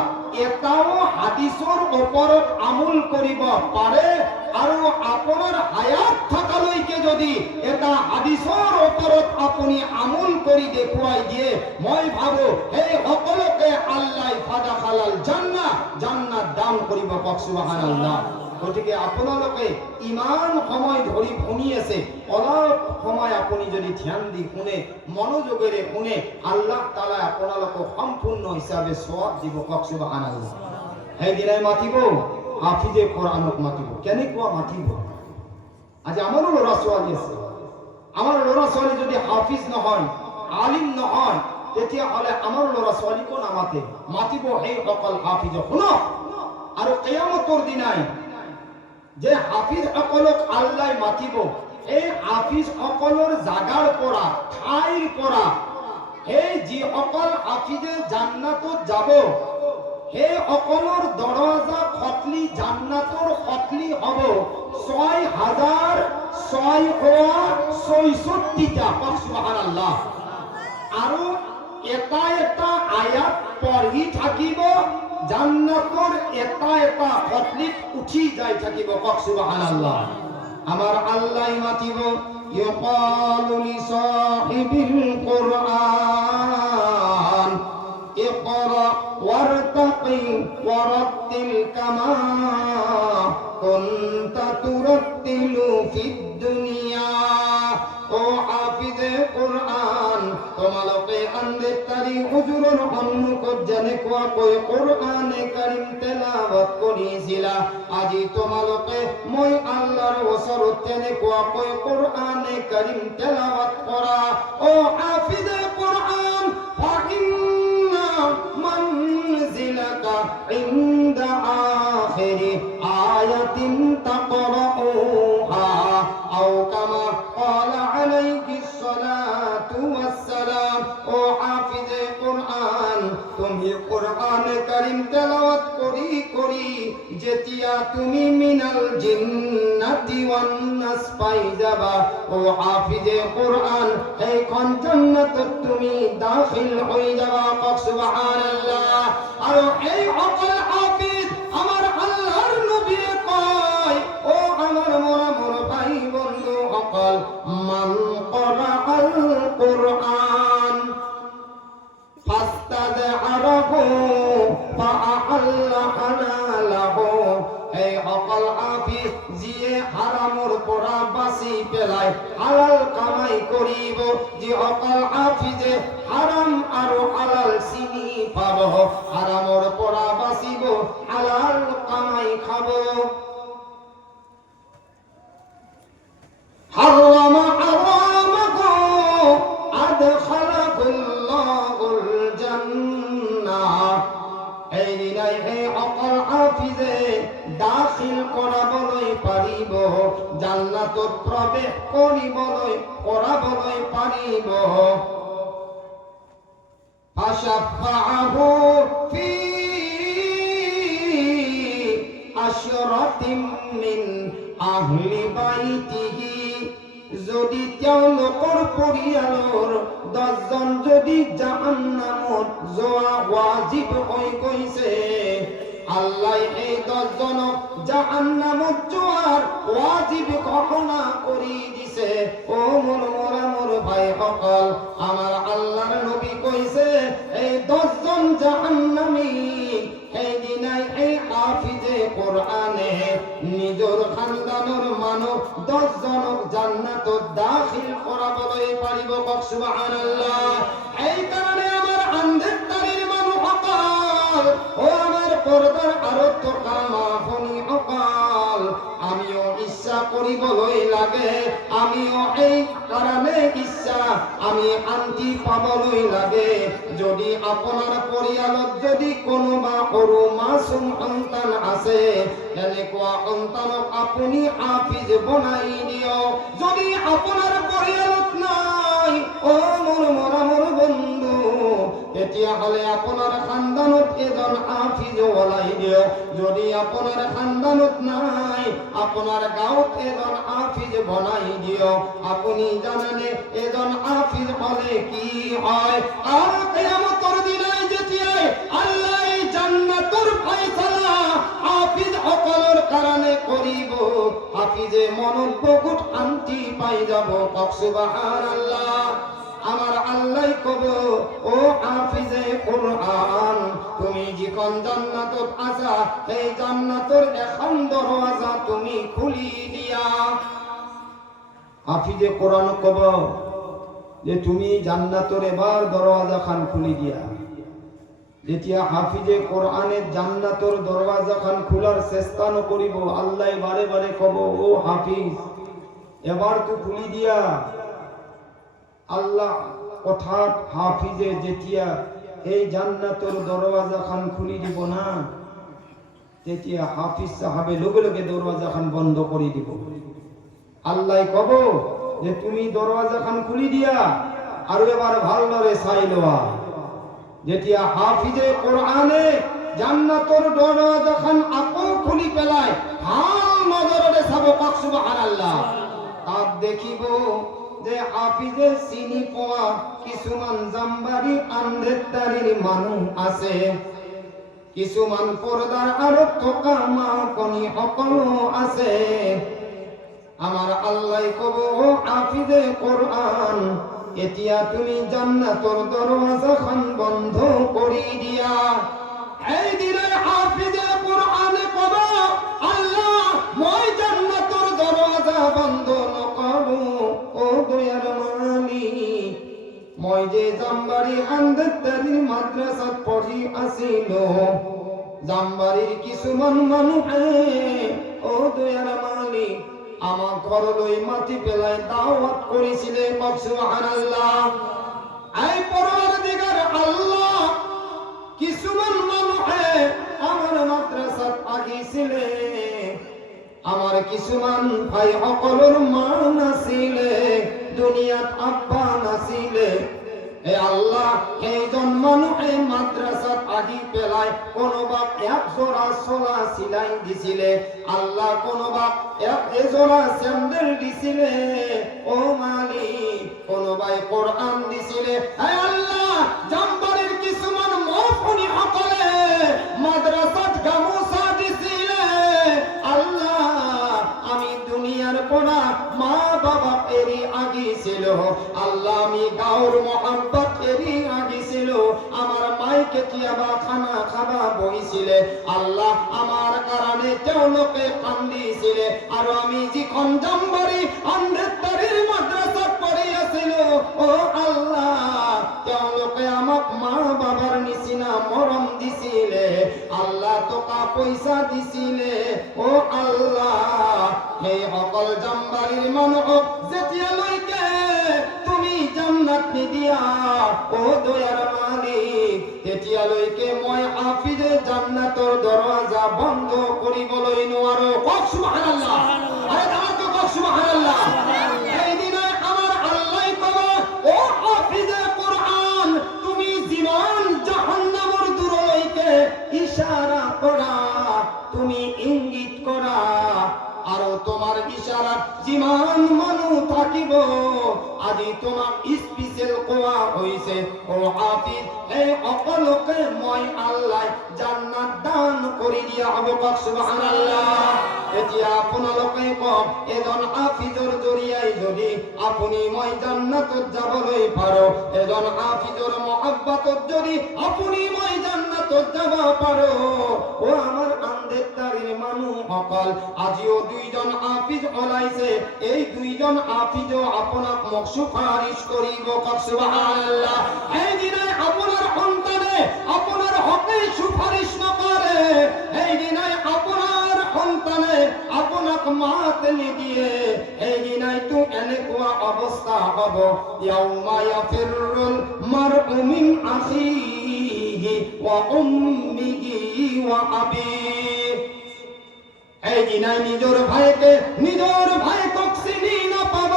এটাও হাদিসৰ ওপৰত আমল কৰিব পাৰে আৰু আপোনাৰ হায়াত থাকালৈকে যদি এটা হাদিসৰ ওপৰত আপুনি আমল কৰি দেখুৱাই দিয়ে মই ভাবো এই সকলোকে আল্লাহ ফাদাখালাল জান্নাহ জান্নাত দান কৰিব পাক সুবহানাল্লাহ গতিকে আপোনালোকে ইমান সময় ধৰি শুনি আছে অলপ সময় আপুনি যদি ধ্যান দি শুনে মনোযোগেৰে শুনে আল্লাহ তাআলা আপোনালোকক সম্পূৰ্ণ হিচাপে সওয়াব দিব পাক সুবহানাল্লাহ এই দিনাই মাতিব হাফিজে কোরআনক মাতিব কেনেকুৱা মাতিব আজি আমাৰো ল'ৰা ছোৱালী আছে আমাৰ ল'ৰা ছোৱালী যদি হাফিজ নহয় আলিম নহয় তেতিয়া হলে আমাৰ ল'ৰা ছোৱালীকো নামাতে মাতিব এই সকল হাফিজক শুনক আৰু কিয়ামতৰ দিনাই যে হাফিজ সকলক আল্লাহ মাতিব এই হাফিজ সকলৰ জাগাৰ পৰা ঠাইৰ পৰা এই যি সকল হাফিজে জান্নাতত যাব সেই সকলৰ দৰজা খতলি জান্নাতৰ খতলি হ'ব ৬,৬৬৬টা সুবহানাল্লাহ আৰু এটা এটা আয়াত পঢ়ি থাকিব জান্নাতৰ এটা এটা খতলিত উঠি যাই থাকিব সুবহানাল্লাহ আমার আল্লাহ মাতিব ইয়কালু লিসাহিবিল কুরআন ইকরা ওয়ারতাকি ওয়ারাতিল কামা কুনতা তুরাতিলু ফিদ দুনিয়া ও হাফিজে কোরআন তোমালোকে আন্দের তারি হুজুৰৰ সন্মুখত যেনেকুৱাকৈ কোরআনে কারীম তেলাওয়াত কৰিছিলা আজি তোমালোকে মই আল্লাহৰ ওচৰত তেনেকুৱাকৈ কোরআনে কারীম তেলাওয়াত কৰা ও হাফিজে কোরআন ফাইন্না মানজিলাকা ইনদা আখিরি আয়াতিন তাকরাউহা আও কামা قال عليه الصلاة والسلام ও হাফিজে কোরআন তুমি কোরআন কারীম তেলাওয়াত করি করি যেতিয়া তুমি মিনাল জিন্নাতি ওয়ান নাস পাই যাবা ও হাফিজে কোরআন এইখন জান্নাতত তুমি দাখিল হই যাবা সুবহানাল্লাহ আর এই সকল হাফিজ আমার আল্লাহর নবী কয় ও আমার মরমর ভাই বন্ধু সকল মান ক্বরাআল কুরআন ফাস্তাযআরাহু ফাআল্লা হালালাহু এই অকল হাফিজ যিয়ে হারামর পৰা বাঁচি পেলাই হালাল কামাই কৰিব, যি অকল হাফিজে হারাম আৰু হালাল চিনি পাব, হারামর পৰা বাঁচিব, হালাল কামাই খাব। حرم حرامه أدخله الله الجنة এই দিনাই এই অকল হাফিজে দাখিল কৰাবলৈ পাৰিব, জান্নাতত প্ৰৱেশ কৰাবলৈ পাৰিব। ফাশাফাআহু ফি আশরাতিন মিন আহলি বাইতিহি, যদি তেওঁলোকৰ পৰিয়ালৰ 10 জন যদি জাহান্নামত যোৱা ওয়াজিব হৈ গৈছে, আল্লাহ এই 10 জনক জাহান্নামত যোৱাৰ ওয়াজিব ঘোষণা কৰি দিছে। ও মোৰ ভাইসকল, আমাৰ আল্লাহৰ নবী কৈছে এই 10 জন জাহান্নামী সেইদিনাই এই হাফিজে কোরআনে নিজৰ খানদানৰ মানুহ 10 জনক জান্নাতত দাখিল কৰাবলৈ পাৰিব। কওক সুবহানাল্লাহ। এই কাৰণে আমাৰ আন্ধেতাৰিৰ মানুহসকল, ও আমাৰ পৰ্দাৰ আঁৰত থকা মা-ভনীসকল, আমিও ইচ্ছা কৰিবলৈ লাগে, আমিও এই কাৰণে ইচ্ছা আমি শান্তি পাবলৈ লাগে। যদি আপোনাৰ পৰিয়ালত যদি কোনোবা সৰু মাসুম সন্তান আছে, এনেকুৱা সন্তানক আপুনি হাফিজ বনাই দিয়ক। যদি আপোনাৰ পৰিয়ালত নাই, ও মোৰ বন্ধু, তেতিয়াহ'লে আপোনাৰ খানদানত এজন হাফিজ বনাই দিয়ক। যদি আপোনাৰ খানদানত নাই, আপোনাৰ গাঁৱত এজন হাফিজ বনাই দিয়ক। আপুনি জানেনে এজন হাফিজ হলে কি হয়? আর কিয়ামতৰ দিনাই যেতিয়াই আল্লাহ জান্নাতুৰ ফায়সালা হাফিজ সকলৰ কাৰণে কৰিব, হাফিজে মনত বহুত শান্তি পাই যাব। কওক সুবহানাল্লাহ। আমার আল্লাহ কব, ও হাফিজে কোরআন, তুমি যিখন জান্নাতত আছা সেই জান্নাতৰ এখন দরওয়াজা তুমি খুলি দিয়া। হাফিজে কোরআন কব যে তুমি জান্নাতৰ এবাৰ দরওয়াজা খান খুলি দিয়া। যেতিয়া হাফিজে কোরআনের জান্নাতৰ দরওয়াজা খান খোলার চেষ্টা নকৰিব, আল্লাহ বারে বারে কব, ও হাফিজ এবাৰ তো খুলি দিয়া। আল্লাহ কথাত হাফিজে যেতিয়া এই জান্নাতৰ দরওয়াজা খান খুলি দিব না, তেতিয়া হাফিজ সাহাবে লগে লগে দরওয়াজা খান বন্ধ কৰি দিব। আল্লাহ কব যে তুমি দরওয়াজা খান খুলি দিয়া আৰু এবাৰ ভালদৰে চাই লোৱা। যেতিয়া হাফিজে কোরআনে জান্নাতৰ দরওয়াজা খান আকৌ খুলি পেলাই ভাল নজরেৰে চাব। কওক সুবহানাল্লাহ। তাত দেখিব যে হাফিজে চিনি পোৱা কিছুমান জাম্বাৰী আন্ধেতাৰিৰ মানুহ আছে, কিছুমান পৰ্দাৰ আঁৰত থকা মা-ভনী সকলো আছে। আমার আল্লাহ কব, ও হাফিজে কোরআন, এতিয়া তুমি জান্নাতৰ দরওয়াজা খান বন্ধ কৰি দিয়া। এই দিনে হাফিজে কোরআনে কব, আল্লাহ মই জান্নাতৰ দরওয়াজা বন্ধ নকৰো। ও দয়ার মালিক, মই যে জাম্বাৰী আন্ধেতাৰিৰ মাদ্রাসাত পঢ়ি আছিলো, জাম্বাৰীৰ কিছুমান মানুহে, ও দয়ার মালিক, আমার ঘরলৈ মাতি পেলাই দাওয়াত করেছিলে। কওক সুবহানাল্লাহ। এই পরওয়ারদিগার আল্লাহ, কিছুমান মানুহে আমার মাদ্রাসাত আহিছিলে, আমার কিছুমান ভাই সকলৰ মা নাছিলে, দুনিয়াত আব্বা নাছিলে। হে আল্লাহ, সেইজন মানুহে মাদ্রাসাত আহি পেলাই কোনোবা এক জোড়া চোলা সিলাই দিছিলে, আল্লাহ কোনোবা এজোড়া স্যান্ডেল দিছিলে, ও মালিক কোনোবাই কোরআন দিছিলে। হে আল্লাহ, জাম্বারের কিছুমান মফনি সকলে মাদ্রাসাত গামোচা দিছিলে। আল্লাহ, আমি দুনিয়ার পৰা মা বাবা এরি আগিছিল, আল্লাহ আমি গাঁৱৰ মহব্বত এরি আগিছিল, আমার মাইক কেতিয়াবা খানা খাবা বহিছিলে আল্লাহ আমার কারণে তেওঁলোকে কান্দিছিলে আৰু আমি যিখন জামবাৰী আম্বেদকাৰীৰ মাদ্ৰাসাত পঢ়ি আছিলো ও আল্লাহ তেওঁলোকে আমাক মা বাবার নিচিনা মৰম দিছিলে আল্লাহ টকা পইচা দিছিলে ও আল্লাহ সেই সকল জামবাৰীৰ মানুহক যেতিয়ালৈকে তুমি জান্নাত নিদিয়া ও দয়াৰ মালিক তেতিয়ালৈকে মই হাফিজে জান্নাতৰ দৰজা বন্ধ কৰিবলৈ নোৱাৰো কক সুবহানাল্লাহ আরে আমাকে কক সুবহানাল্লাহ এই দিনে আমার আল্লাহ কব ও হাফিজে কোরআন তুমি জীবন জাহান্নামের দূরলৈকে ইশারা করা তুমি ইঙ্গিত করা আৰু তোমাৰ ইশাৰাত যিমান মানুহ থাকিব আজি তোমাক স্পেশাল কোৱা হৈছে ও হাফিজ এই সকলোকে মই আল্লাহ জান্নাত দান কৰি দিয়া হ'ব কক সুবহানাল্লাহ এতিয়া আপোনালোকে কওক এজন হাফিজৰ জৰিয়াই যদি আপুনি মই জান্নাতত যাবলৈ পাৰো এজন হাফিজৰ মহব্বতত যদি আপুনি মই জান্নাতত যাব পাৰো ও আমাৰ আন্দেতাৰীৰ মানুহসকল আজিও দুইজন হাফিজ ওলাইছে এই দুইজন হাফিজও আপোনাক মোক সুপারিশ কৰিব কক সুবহানাল্লাহ এই দিনে আপোনাৰ সন্তানে আপোনাৰ হকে সুপারিশ নকৰে এই দিনে আপোনাৰ সন্তানে আপোনাক মাত নিদিয়ে এই দিনে তো এনেকুৱা অৱস্থা হ'ব ইয়াউমা ইয়াফিরুল মারউ মিন আখিহি ওয়া উম্মিহি ওয়া আবিহি এই দিনে নিজর ভাইকক চিনি নাপাব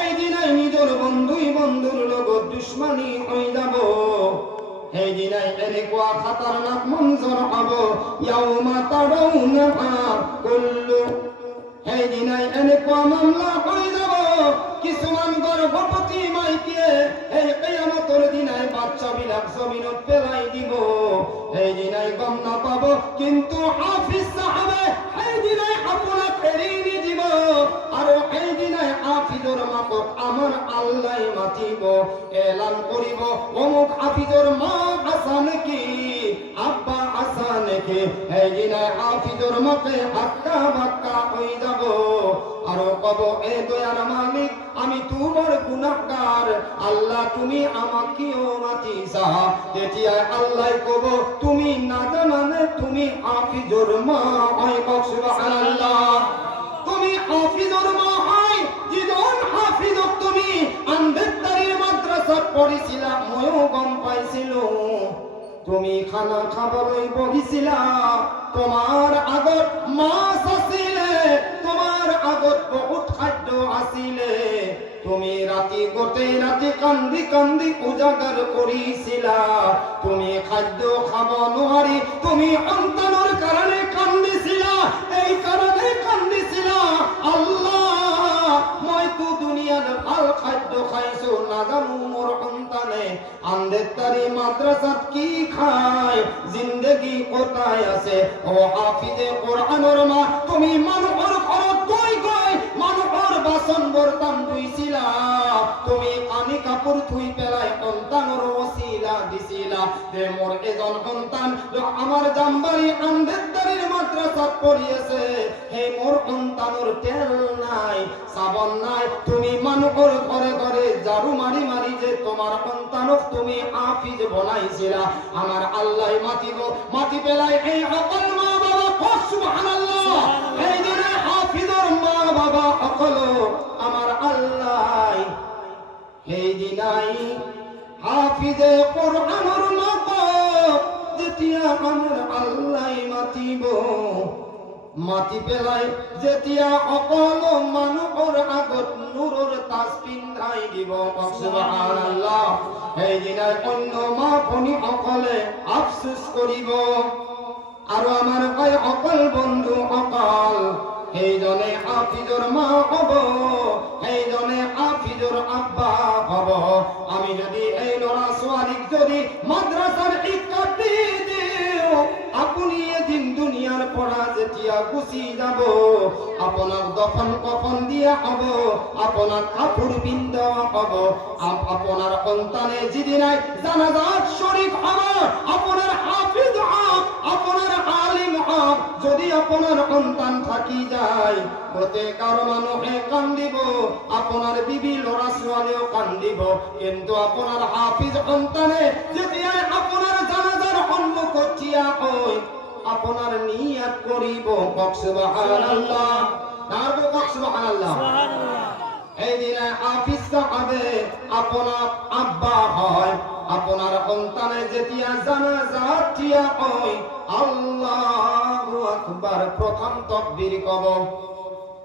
এই দিনে নিজর বন্ধুর লগত দুশ্মনী হৈ যাব এই দিনে এনেকুৱা খাতারনাক মঞ্জৰ হ'ব ইয়াউমা তারাউনাহা কুল্লু এই দিনে এনেকুৱা মামলা হৈ যাব কিছুমান গর্ভবতী মাইকিয়ে এই কিয়ামতৰ দিনে বাচ্চাবিলাক জমিনত পেলাই দিব এই দিনে গম নাপাব কিন্তু হাফিজ সাহেবে এই দিনে আপোনাক এৰি নিদিব আৰু এই দিনে হাফিজৰ মাকক আমাৰ আল্লাহ মাতিব এলান কৰিব অমুক হাফিজৰ মা আছে নেকি আব্বা আছে নেকি এই দিনে হাফিজৰ মাকে হাক্কা বাক্কা হৈ যাব আৰু কব এ দয়াৰ মালিক আমি তোমার গুনাহগার আল্লাহ তুমি আমাক কিয় মাতিছা তেতিয়া আল্লাহ কব তুমি না জানানে তুমি হাফিজর মা হয় কক সুবহানাল্লাহ তুমি হাফিজর মা হয় যিজন হাফিজক তুমি আম্বেদকাৰীৰ মাদ্রাসাত পঢ়িছিলা ময়ো গম পাইছিলো তুমি খানা খাবলৈ বহিছিলা তোমার আগত মাছ আছিলে তোমার আগত বহুত খাদ্য আছিলে তুমি গোটেই ৰাতি কান্দি উজাগার কৰিছিলা তুমি খাদ্য খাব নোৱাৰি তুমি সন্তানৰ কাৰণে কান্দিছিলা এই কাৰণে কান্দিছিলা আল্লাহ মই তো দুনিয়াত ভাল খাদ্য খাইছো নাজানো মোৰ সন্তানে আম্বেদকাৰী মাদ্রাসাত কি খায় জিন্দগি কোথায় আছে ও হাফিজে কোরআনের মা তুমি মানুহৰ ঘৰত গৈ মানুহৰ বাসন বৰ্তন ধুইছিলা তুমি কানি কাপোৰ ধুই পেলাই সন্তানৰ ওসিলা দিছিলা যে মোৰ এজন সন্তান আমাৰ জামবাৰী আম্বেদকাৰীৰ মাদ্রাসাত পঢ়ি আছে সেই মোৰ সন্তানৰ তেল নাই সাবন নাই তুমি মানুহৰ ঘৰে ঘৰে ঝাড়ু মাৰি যে তোমার সন্তানক তুমি হাফিজ বনাইছিলা আমার আল্লাহ মাতি পেলাই এই সকল মা বাবা কক সুবহানাল্লাহ এই দিনে হাফিজর মা বাবা সকল আমার আল্লাহ এই দিনাই হাফিজে কোরআনের মত যেতিয়া আমার আল্লাহ মাতি পেলাই যেতিয়া সকল মানুহৰ আগত নূৰৰ তাজ পিন্ধাই দিব সুবহানাল্লাহ এই দিনা অন্য মা ভনী সকলে আফসোস কৰিব আৰু আমাৰ কয় অকল বন্ধু অকল সেইজনে হাফিজৰ মা হ'ব সেইজনে হাফিজৰ আব্বা হ'ব আমি যদি এই ল'ৰা ছোৱালীক যদি মাদ্রাসাৰ শিক্ষা দি দিওঁ আপুনি এদিন দুনিয়াৰ পৰা যেতিয়া গুছি যাব, আপোনাক দফন কফন দিয়া হব, আপোনাক কাপড় পিন্ধাওয়া হব, আপনার সন্তানে যেদিনাই জানাজাত শরীক হব, আপনার হাফিজ হক, আপনার আলিম হক, যদি আপনার সন্তান থাকি যায় প্রত্যেকর মানুহে কান্দিব, আপনার বিবি লড়া ছোৱালীও কান্দিব, কিন্তু আপনার হাফিজ সন্তানে যেতিয়াই আপনার জানাজার সন্মুখত থিয়া হয় আপনার নিয়াত করিব, কক সুবহানাল্লাহ, তারপর কক সুবহানাল্লাহ। এই দিনে হাফিজ সাহাবে আপনার আব্বা হয়, আপনার সন্তানে যেতিয়া জানাজাত থিয়া হয় আল্লাহু আকবার প্রথম তাকবীর কব,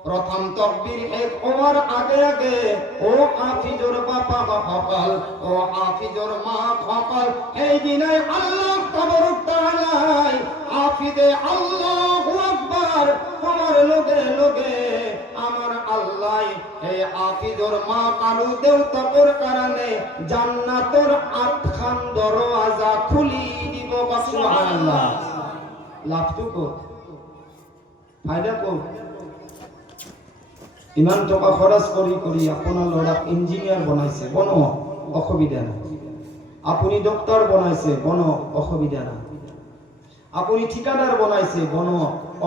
প্রথম তাকবীর এক হওয়ার আগে আগে ও হাফিজর বাবা বা সকল, ও হাফিজর মা সকল, এই দিনে আল্লাহ তাবারক তাআলা হাফিজে আল্লাহু আকবার তোমার লগে লগে আমার আল্লাহ এই হাফিজর মা কারু দেউতাকর কারণে জান্নাতের আটখান দরওয়াজা খুলি দিব, সুবহানাল্লাহ। লাভটুকু ফায়দা কো ইমান টাকা খরচ কৰি কৰি আপোনাৰ ল'ৰাক ইঞ্জিনিয়াৰ বনাইছে, বনো অসুবিধা নাই। আপুনি ডক্টৰ বনাইছে, বনো অসুবিধা নাই। আপুনি ঠিকাদাৰ বনাইছে, বনো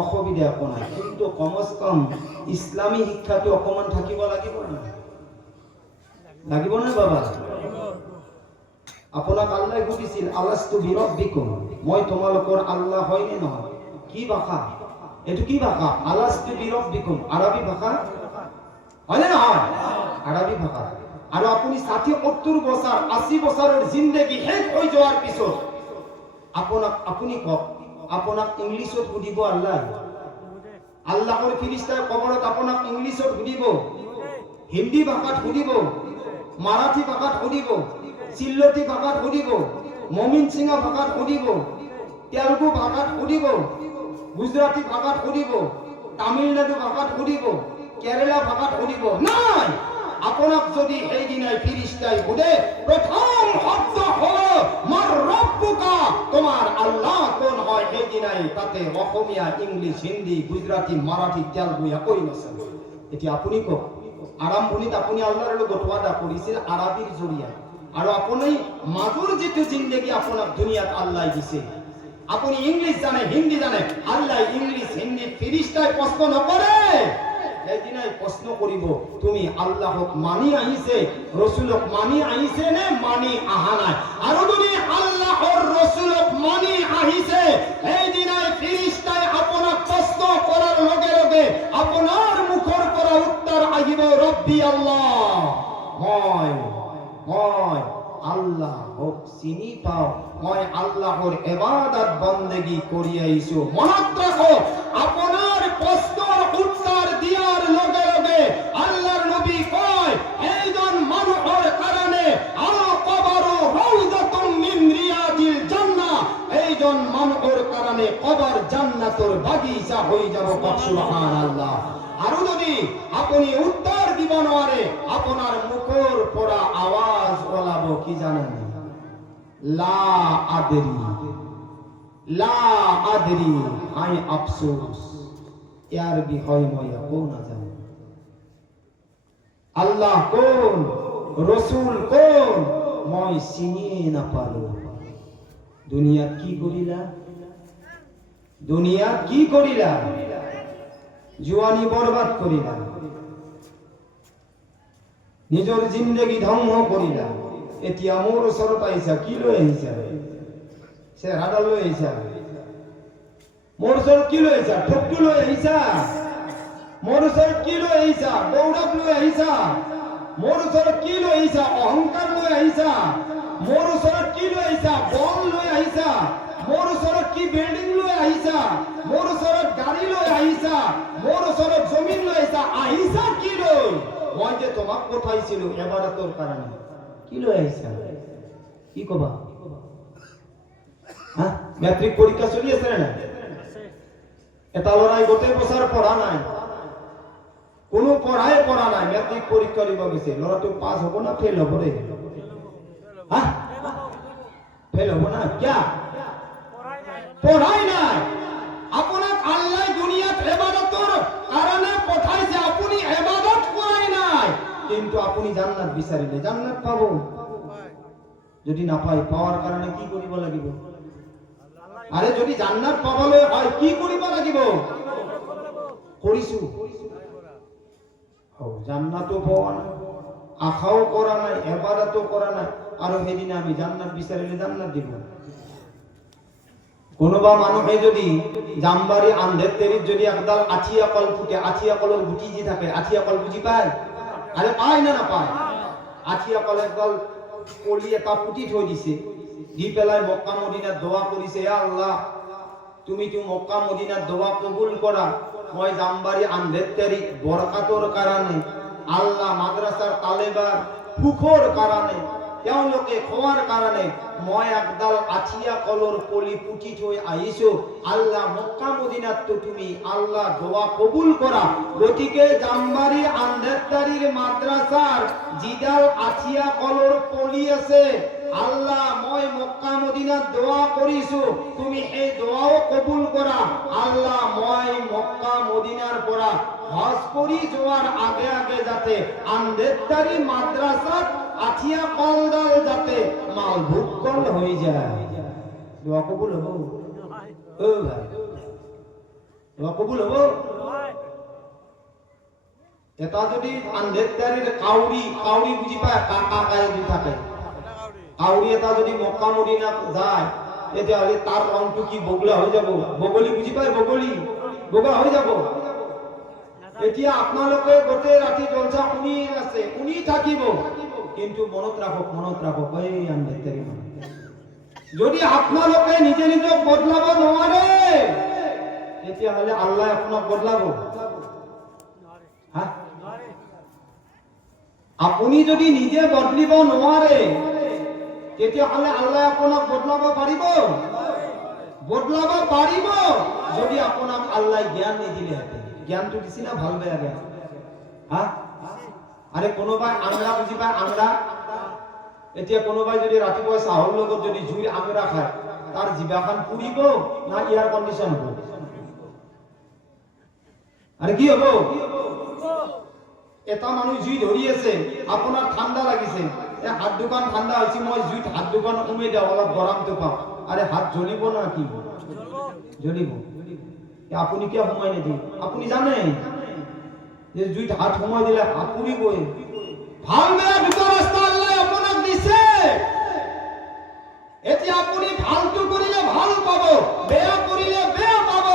অসুবিধা একো নাই, কিন্তু কমস কম ইছলামী শিক্ষাটো অকমান থাকিব লাগিব না, লাগিব না বাবা? আপোনাক আল্লাহ সুধিছিল আলাস্তু বিৰব্বিকুম, মই তোমালোকৰ আল্লাহ হয় নে নহয়? কি ভাষা এইটো? কি ভাষা? আলাস্তু বিৰব্বিকুম আৰবী ভাষা হয় নে নহয়? আৰবী ভাষা। আৰু আপুনি 60-70 বছৰ 80 বছৰৰ জিন্দগী শেষ হৈ যোৱাৰ পিছত আপুনি কওক, আপোনাক ইংলিছত সুধিব আল্লাহ? আল্লাহৰ ফিৰিস্তাই কবৰত আপোনাক ইংলিছত সুধিব, হিন্দী ভাষাত সুধিব, মাৰাঠী ভাষাত সুধিব, চিল্লতি ভাষাত সুধিব, মমিন সিংহা ভাষাত সুধিব, তেলুগু ভাষাত সুধিব, গুজরাটি ভাষাত সুধিব, তামিলনাডু ভাষাত সুধিব, কেরালা ভাষাত সুধিব? নাই। আপোনাক যদি এই দিনাই ফিরিস্তাই সুধে প্রথম শব্দ হলো মার রব্বুকা, তোমার আল্লাহ কোন হয়? এই দিনাই তাতে অসমীয়া, ইংলিশ, হিন্দি, গুজরাটি, মারাঠি, তেলুগু একোই নচলে। এতিয়া আপুনি কওক, আৰম্ভণিত আপুনি আল্লাহৰ লগত ওয়াদা কৰিছিল আৰবীৰ জৰিয়তে, আৰু আপুনি মাজুৰ যেটো জিন্দগী আপোনাক দুনিয়াত আল্লাহ দিছে, আপুনি ইংলিশ জানে, হিন্দি জানে, আল্লাহ ইংলিশ হিন্দি ফিরিস্তাই প্রশ্ন নকৰে। এইদিনাই প্রশ্ন করিব তুমি আল্লাহক মানি আহিছে, রসুলক মানি আহিছে নে মানি আহা নাই? আর যদি আল্লাহর রসুলক মানি আহিছে এই দিনাই ফিরিস্তাই আপনার প্রশ্ন করার লগে লগে আপনার মুখর পৰা উত্তর আহিব রব্বি আল্লাহ, মই আল্লাহক চিনি পাও, মই আল্লাহর ইবাদত বন্দেগী করি আইছো। মনত রাখো, আপনার প্রশ্নের উত্তর দিয়ার লগে লগে আল্লাহর নবী কয় এইজন মানুষের কারণে আল কবরু রাউযাতুম মিন রিয়াদিল জান্নাহ, এইজন মানুষের কারণে কবর জান্নাতের বাগিচা হয়ে যাব, সুবহানাল্লাহ। আর যদি আপনি উত্তর দিব নোৱাৰে আপনার মুখর পৰা আওয়াজ ওলাব কি জানেন? লা আদরি, লা আদরি, হাই আফসোস, ইয়ার বিষয় মই একো নাজানো। আল্লাহ কোন, রসুল কোন মই চিনিয়ে নাপালো। দুনিয়াত কি করিলা? দুনিয়াত কি করিলা? জুয়ানি বরবাদ করিলা, নিজের জিন্দগি ধ্বংস করিলা। এতিয়া মোৰ ওচৰত আহিছা, কি লৈ আহিছা? চেহাৰা লৈ আহিছা? মোৰ ওচৰত কি লৈ আহিছা? ঠকটো লৈ আহিছা? মোৰ ওচৰত কি লৈ আহিছা? গৌৰৱ লৈ আহিছা? মোৰ ওচৰত কি লৈ আহিছা? অহংকাৰ লৈ আহিছা? মোৰ ওচৰত কি লৈ আহিছা? বল লৈ আহিছা? মোৰ ওচৰত কি বিল্ডিং লৈ আহিছা? মোৰ ওচৰত গাড়ী লৈ আহিছা? মোৰ ওচৰত জমিন লৈ আহিছা? আহিছা কি লৈ? মই যে তোমাক পঠাইছিলো ইবাদতৰ কাৰণে, কি লৈ আহিছা? কি কবা? মেট্রিক পরীক্ষা চলি আছে না? এটা লড়াই গোটেই বছর পড়া নাই, কোনো পড়া নাই, মেট্রিক পরীক্ষা দিব গেছে, লড়াটো পাস হব না ফেল হব রে? ফেল হব না? ক্যা পড়াই নাই? আপনার আল্লাহ দুনিয়াত এবার আপুনি জান্নাত বিচাৰিলে জান্নাত পাব। যদি নাপায়, পাওয়ার কারণে কি করিব লাগিব? আরে যদি জান্নাত পাবলৈ হয় কি করিব লাগিব? কৰিছো, জান্নাতও পাওয়া নাই, আশাও করা নাই, ইবাদতও করা নাই, আর সেদিনা আমি জান্নাত বিচাৰিলে জান্নাত দিব। কোনোবা মানুহে যদি জামবাৰী আন্ধেৰ তেৰিত যদি একডাল আঠিয়া কল ফুটে, আঠিয়া কলৰ গুটি যি থাকে, আঠিয়া কল বুজি পায়? আরে পায় না নাপায়? আঠিয়া কল একডাল কলি এটা পুতি থৈ দিছে, দি পেলাই মক্কা মদিনাত দোয়া কৰিছে, ইয়া আল্লাহ তুমি তো মক্কা মদিনাত দোয়া কবুল কৰা, মই জামবাৰী আন্ধেৰ তেৰিত বৰকাতৰ কাৰণে, আল্লাহ মাদ্রাসার তালেবাৰ সুখৰ কাৰণে, তেওঁলোকে খোৱাৰ কাৰণে মই একডাল আঠিয়া কলৰ কলি পুতি থৈ আহিছো, আল্লাহ মক্কা মদিনাত তো তুমি আল্লাহ দোয়া কবুল কৰা, গতিকে জামবাৰী আন্ধেৰতাৰীৰ মাদ্রাসাৰ যিডাল আঠিয়া কলৰ কলি আছে, আল্লাহ মই মক্কা মদিনাত দোয়া কৰিছো, তুমি এই দোয়াও কবুল কৰা, আল্লাহ মই মক্কা মদিনাৰ পৰা হজ কৰি যোৱাৰ আগে আগে যাতে আন্ধেৰতাৰী মাদ্রাসাত আঠিয়া কলডাল যাতে মালভোগ কল হয়ে যায়। দোয়া কবুল হবো? ও ভাই, দোয়া কবুল হবো? এটা যদি আন্ধেরতাৰীৰ কাউৰী, কাউৰী বুজি পায়? কাকা কায়দি থাকে, কাউৰী এটা যদি মক্কা মদিনাত যায়, তেতিয়াহ'লে তাৰ ৰংটো কি বগলা হৈ যাব? বগলী বুজি পায়? বগলী বগা হৈ যাব। এতিয়া আপোনালোকে গোটেই ৰাতি জলসা শুনি আছে, শুনি থাকিব, কিন্তু মনত ৰাখক এই আন্ধেৰতাৰী মানুহ, যদি আপোনালোকে নিজে নিজক বদলাব নোৱাৰে, তেতিয়াহ'লে আল্লাহ আপোনাক বদলাব? আপুনি যদি নিজে বদলিব নোৱাৰে, তেতিয়াহ'লে আল্লাহ আপোনাক বদলাব পাৰিব? বদলাব পাৰিব যদি আপোনাক আল্লাহ জ্ঞান নিদিলেহেঁতেন। জ্ঞানটো দিছি না ভাল বেয়া জ্ঞান? আরে কোনোবাই আংৰা বুজি পায়? আংৰা, এতিয়া কোনোবাই যদি ৰাতিপুৱা চাহৰ লগত যদি জুইৰ আংৰা খায়, তাৰ জিভাখন পুৰিব না এয়াৰ কণ্ডিশ্যন হ'ব? আরে কি হ'ব? এটা মানুহ জুই ধৰি আছে, আপোনাৰ ঠাণ্ডা লাগিছে, হাত দুখন ঠাণ্ডা হৈছে, মই জুইত হাত দুখন কমাই দিওঁ অলপ গৰমটো পাওঁ, আরে হাত জ্বলিব না কি? জ্বলিব। আপুনি কিয় সময় নিদিয়ে? আপুনি জানে যে জুইত হাত সময় দিলে হাত পুৰিবই। ভাল বেয়া দুটা ৰাস্তা আল্লাহ আপোনাক দিছে, এতিয়া আপুনি ভালটো কৰিলে ভাল পাব, বেয়া কৰিলে বেয়া পাব।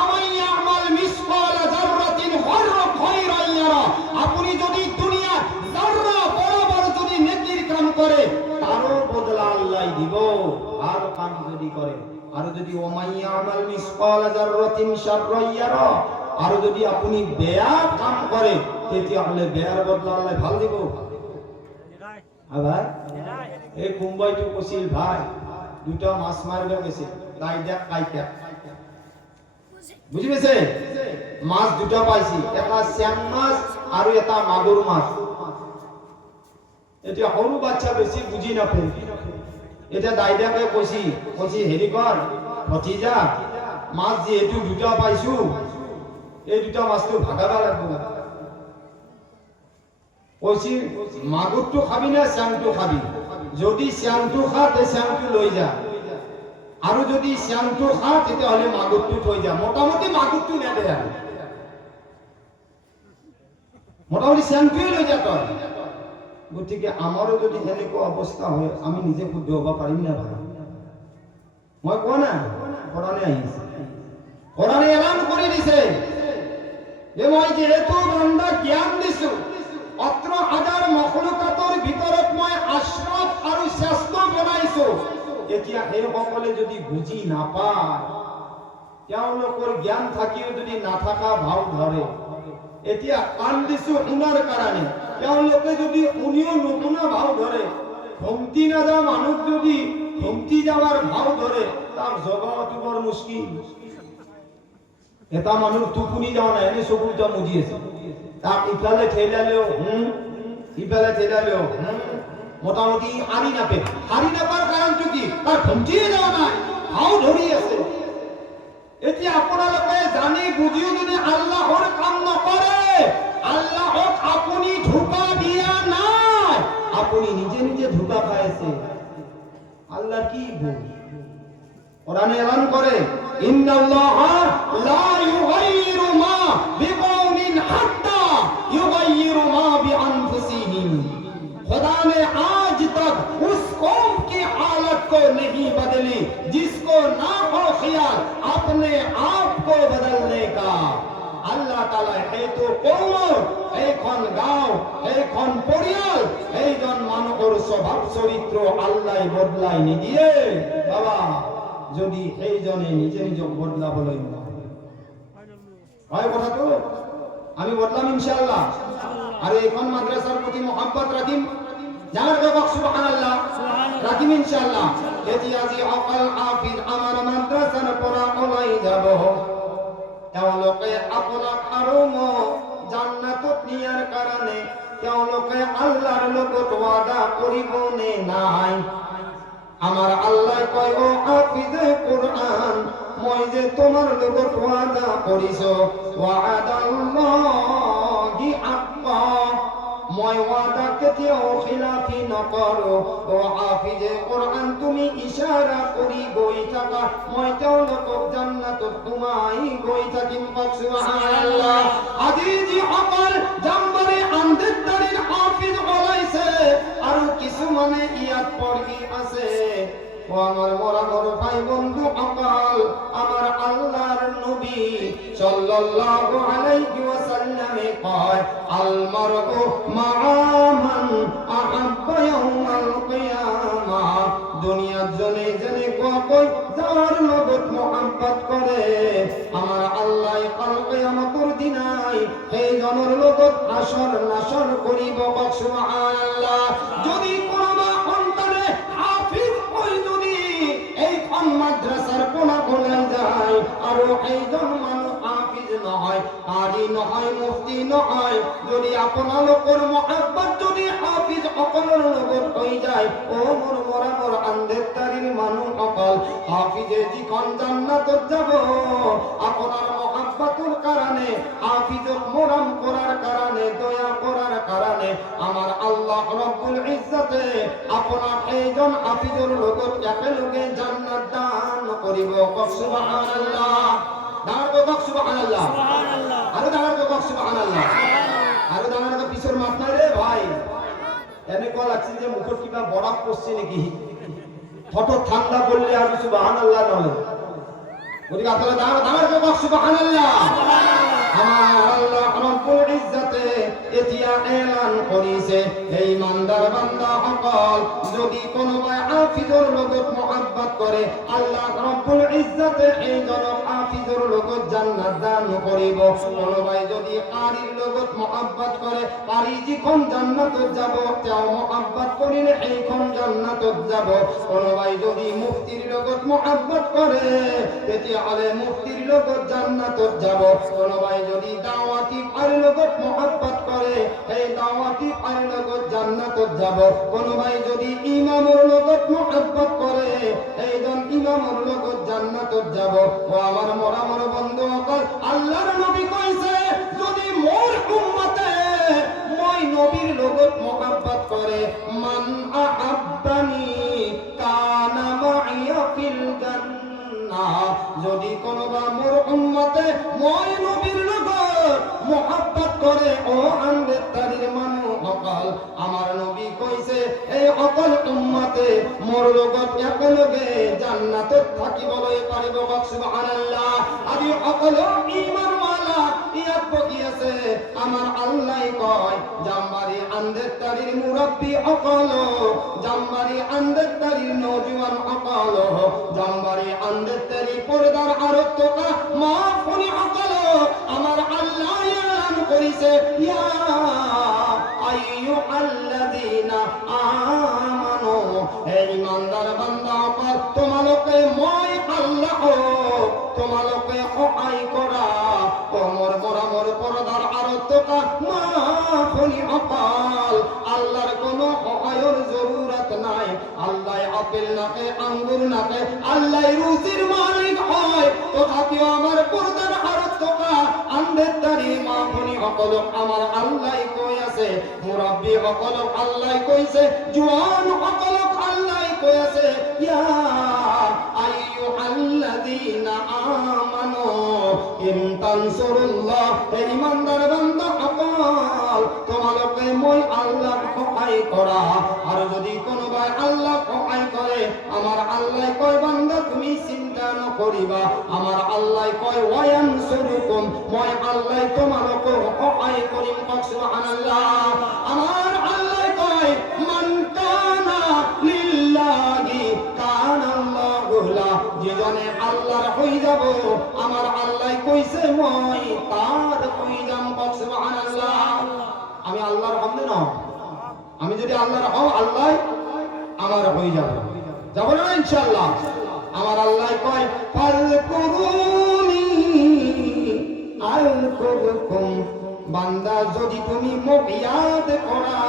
আমাইয়া আমাল মিসকাল যাররাতিন খায়রান ইয়ারা, আপনি যদি দুনিয়া যাররা বরাবর যদি নেকির কাম করে, তারও বদলা আল্লাহ দিব আর কাম যদি করে। আর যদি ওমাইয়া আমাল মিসকাল যাররাতিন শাররান ইয়ারা, আর যদি আপনি বেয়া কাম করে, তেতিয়াহ'লে বেয়াৰ বদলা আল্লাহ ভাল দিব। ভাই এই মুম্বাইটো কৈছিল, ভাই দুটা মাছ মাৰিব গৈছিল, দাইদাক কাইটাক, বুজি পাইছে? মাছ দুটা পাইছি, এটা শ্যাম মাছ আৰু এটা মাগুৰ মাছ। এতিয়া সৰু বাচ্চা বেছি বুজি নাপায়, এতিয়া দাইদাকে কৈছি হেৰি কৰ ভতিজা, মাছ যিহেতু দুটা পাইছো, এই দুটা মাছটো ভাগাব লাগিব। কৈছি মাগুৰটো খাবি না শ্যামটো খাবি? যদি শ্যামটো খা তে শ্যামটো লৈ যা, আৰু যদি শ্যামটো খা তেতিয়াহ'লে মাগুৰটো থৈ যা। মোটামুটি মাগুৰটো নেদে, আৰু মোটামুটি শ্যামটোৱে লৈ যা তই। গতিকে আমাৰো যদি এনেকুৱা অৱস্থা হয়, আমি নিজে শুদ্ধ হ'ব পাৰিম না ভাই? মই কোৱা না, কোৰাণে আহিছে, কোৰাণে এলান কৰি দিছে যে মই যিহেতু বান্দা জ্ঞান দিছো, 18,000 মখলুকাতৰ ভিতৰত মই আশ্ৰফ আৰু শ্ৰেষ্ঠ বনাইছো। এতিয়া সেইসকলে যদি বুজি নাপায়, তেওঁলোকৰ জ্ঞান থাকিও যদি নাথাকা ভাৱ ধৰে, এতিয়া কাণ দিছো শুনাৰ কাৰণে, তেওঁলোকে যদি শুনিও নুশুনা ভাৱ ধৰে, ঘুমতি নাযা মানুহ যদি ঘুমতি যাৱাৰ ভাৱ ধৰে, তাক জগাটো বৰ মুস্কিল। এটা মানুহ টোপনি যাওয়া নাই, এনে চকু দুটা মুদি আছে, তাক ইফালে ঠেলালেও ইফালে ঠেলালেও মোটামুটি হাৰি নাপে। হাৰি নাপাৰ কাৰণটো কি? তাৰ ঘুমতিয়ে যাওয়া নাই, ভাও ধৰি আছে। এতিয়া আপোনালোকে জানি বুজিও যদি আল্লাহৰ কাম নকৰে, আল্লাহক আপুনি ধোকা দিয়া নাই। রাকিব। কোরআনে এলান করে ইন্নাল্লাহা লা ইউগাইয়িরু মা বিকওমিন হাত্তা ইউগাইয়িরু মা বিআনফুসিহিম। खुदा ने आज तक उस कौम की हालत को नहीं बदली जिसको ना हो ख्याल अपने आप को बदलने का। আল্লাহ তাআলা এইটো কওম, এইখন গাঁও, এইখন পৰিয়াল, এইজন মানুহৰ স্বভাৱ চৰিত্ৰ আল্লাহ বদলাই নিদিয়ে বাবা, যদি এইজনে নিজে নিজক বদলাবলৈ হয়। কথাটো আমি বদলাম ইনশাআল্লাহ। আর এইখন মাদ্রাসার প্রতি মহব্বত রাখিম, জানার বাবা সুবহানাল্লাহ রাখিম ইনশাআল্লাহ। এটি আজি অকল হাফিজ আমার মাদ্রাসার পড়া ওলাই যাব, তেওঁলোকে আপোনাক আৰু জান্নাতত নিয়াৰ কাৰণে তেওঁলোকে আল্লাহৰ লগত ওয়াদা কৰিব নে নাই? আমার আল্লাহ কয় ও হাফিজে কোরআন, মই যে তোমার লগত ওয়াদা করিছো, ওয়াদাল্লাহি হাক্কা, মই ওয়াদা কেতিয়াও খিলাফি নকৰো। ও হাফিজে কোরআন তুমি ইশারা কৰি গৈ থাকা, মই তেওঁলোকক জান্নাতত সোমাই গৈ থাকিম। সুবহানাল্লাহ। আজি যি অকল জাম্বাৰী আন্দেদাৰীৰ হাফিজ ওলাইছে আৰু কিছুমানে ইয়াত পঢ়ি আছে, ও আমার মরামর ভাই বন্ধু অকাল, আমার আল্লাহর নবী সাল্লাল্লাহু আলাইহি ওয়াসাল্লামে কয় আল মারউ মাআ মান আহাব্বা ইয়াউমাল কিয়ামাহ। দুনিয়ার জনে জনে কই যার লগত মোহাব্বত করে আমার আল্লাহ কাল কিয়ামতের দিনাই এই জনের লগত আসর নাসর করিব। সুবহানাল্লাহ। যদি কোনবা অন্তরে হাফিজ ওই যদি এইখন মাদ্রাসার কোনা কোনায় যায় আর এইজন মানুষ হাফিজ নহয়, কারি নহয়, মুফতি নহয়, যদি আপোনালোকৰ মোহাব্বত যদি হাফিজ সকলৰ লগত হৈ যায়, ও মোৰ মৰামৰ আন্দেতাৰিৰ মানুহ সকল, হাফিজে যিখন জান্নাতত যাব আপোনাৰ মোহাব্বতৰ কাৰণে, হাফিজক মৰম কৰাৰ কাৰণে, দয়া কৰাৰ কাৰণে আমাৰ আল্লাহ রব্বুল ইজ্জতে আপোনাক এইজন হাফিজৰ লগত একেলগে জান্নাত দান কৰিব। সুবহানাল্লাহ। ডাঙৰ কক সুবহানাল্লাহ। আৰু ডাঙৰ কক সুবহানাল্লাহ। আৰু ডাঙৰ পিছৰ মাত নাই রে ভাই, এনেকুৱা লাগছে যে মুখত কিবা বৰফ পড়ছে নেকি, হঠাৎ ঠান্ডা পড়লে আর সুবহানাল্লাহ নলে। গতিকে আপনারা ডাঙৰ কক সুবহানাল্লাহ। আমার আল্লাহ রব্বুল ইজ্জতে এতিয়া এলান কৰিছে, এই ইমানদার বান্দা সকল, যদি কোনোবাই হাফিজৰ লগত মোহাব্বত কৰে আল্লাহ রব্বুল ইজ্জতে এইজনক হাফিজৰ লগত জান্নাত দান কৰিব। কোনোবাই যদি কারিৰ লগত মোহাব্বত কৰে, কারি যিখন জান্নাতত যাব তেওঁ মোহাব্বত কৰিলে এইখন জান্নাতত যাব। কোনোবাই যদি মুফতিৰ লগত মোহাব্বত কৰে তেতিয়াহ'লে মুফতিৰ লগত জান্নাতত যাব। কোনোবাই যদি দাওয়াতি আর লগত মোহাব্বত করে এই দাওয়াতি আর লগত জান্নাতত যাব। কোনোবাই যদি ইমামৰ লগত মোহাব্বত করে এইজন ইমামৰ লগত জান্নাতত যাব। ও আমার মরামর বন্ধুসকল, আল্লাহর নবী কইছে যদি মোর উম্মতে মই নবীর লগত মোহাব্বত করে, মান আহাব্বানি কানা মাইয়া ফিল জান্নাহ, যদি কোনোবা মোর উম্মতে মই নবীর লগত মোহাব্বত করে, ও আন্দেতারির মানুহ সকল, আমার নবী কইছে এই সকল উম্মতে মোর লগত একেলগে জান্নাতত থাকিবলৈ পাৰিব। সুবহানাল্লাহ। আজি সকল ঈমানওয়ালা ইয়াত বহি আছে, আমার আল্লাহ কয় জাম্বারি আন্দেতারির মুরব্বী সকল, জাম্বারি আন্দেতারির নওজোয়ান সকল, জাম্বারি আন্দেতারি পর্দার আরত থকা মা ফনি সকল, আমার আল্লাহ এলান করিছে ইয়া আইয়ুহাল্লাযীনা আমানু, হে ইমানদার বান্দা সকল, তোমালোকে মই আল্লাহ তোমালোকে সহায় কৰা, তোমার বরাবর পর্দার আরত থকা মা ফনি সকল, আল্লাহর কোনো সহায়ৰ জরুরত নাই। আল্লাহ আপেল নাকে, আঙ্গুর নাকে, আল্লাহ রুজির মালিক হয়, তথাপিও আমার পর্দার আরত থকা আন্দেতারি মা ফনি সকলক আমার আল্লাহ কৈ আছে, মুরব্বী সকলক আল্লাহ কৈছে, জোয়ান সকলক আল্লাহ কই আছে ইয়া আইয়ুহাল্লাযীনা আমানু ইন তানসুরুল্লাহ ঈমানদার বান্দা আকল তোমালোকে মই আল্লাহ সহায় করা আর যদি কোনো ভাই আল্লাহ সহায় করে আমার আল্লাহ কয় বান্দা তুমি চিন্তা নকরিবা আমার আল্লাহ কয় ওয়ায়ানসুরুকুম মই আল্লাহ তোমালোকে সহায় করিম সুবহানাল্লাহ আমার আল্লাহ কয় মান কানা লিল্লাহি কানাল্লাহু লা যেজনে আল্লাহর হই যাব আমার আল্লাহ কইছে মই তার হই যাম সুবহানাল্লাহ আমি আল্লাহর বান্দা না আমি যদি আল্লাহর হও আল্লাহ আমার হই যাব যাব না ইনশাআল্লাহ আমার আল্লাহ কয় ফালকুরুনি আলকুরকুম বান্দা যদি তুমি মোক ইয়াদ করা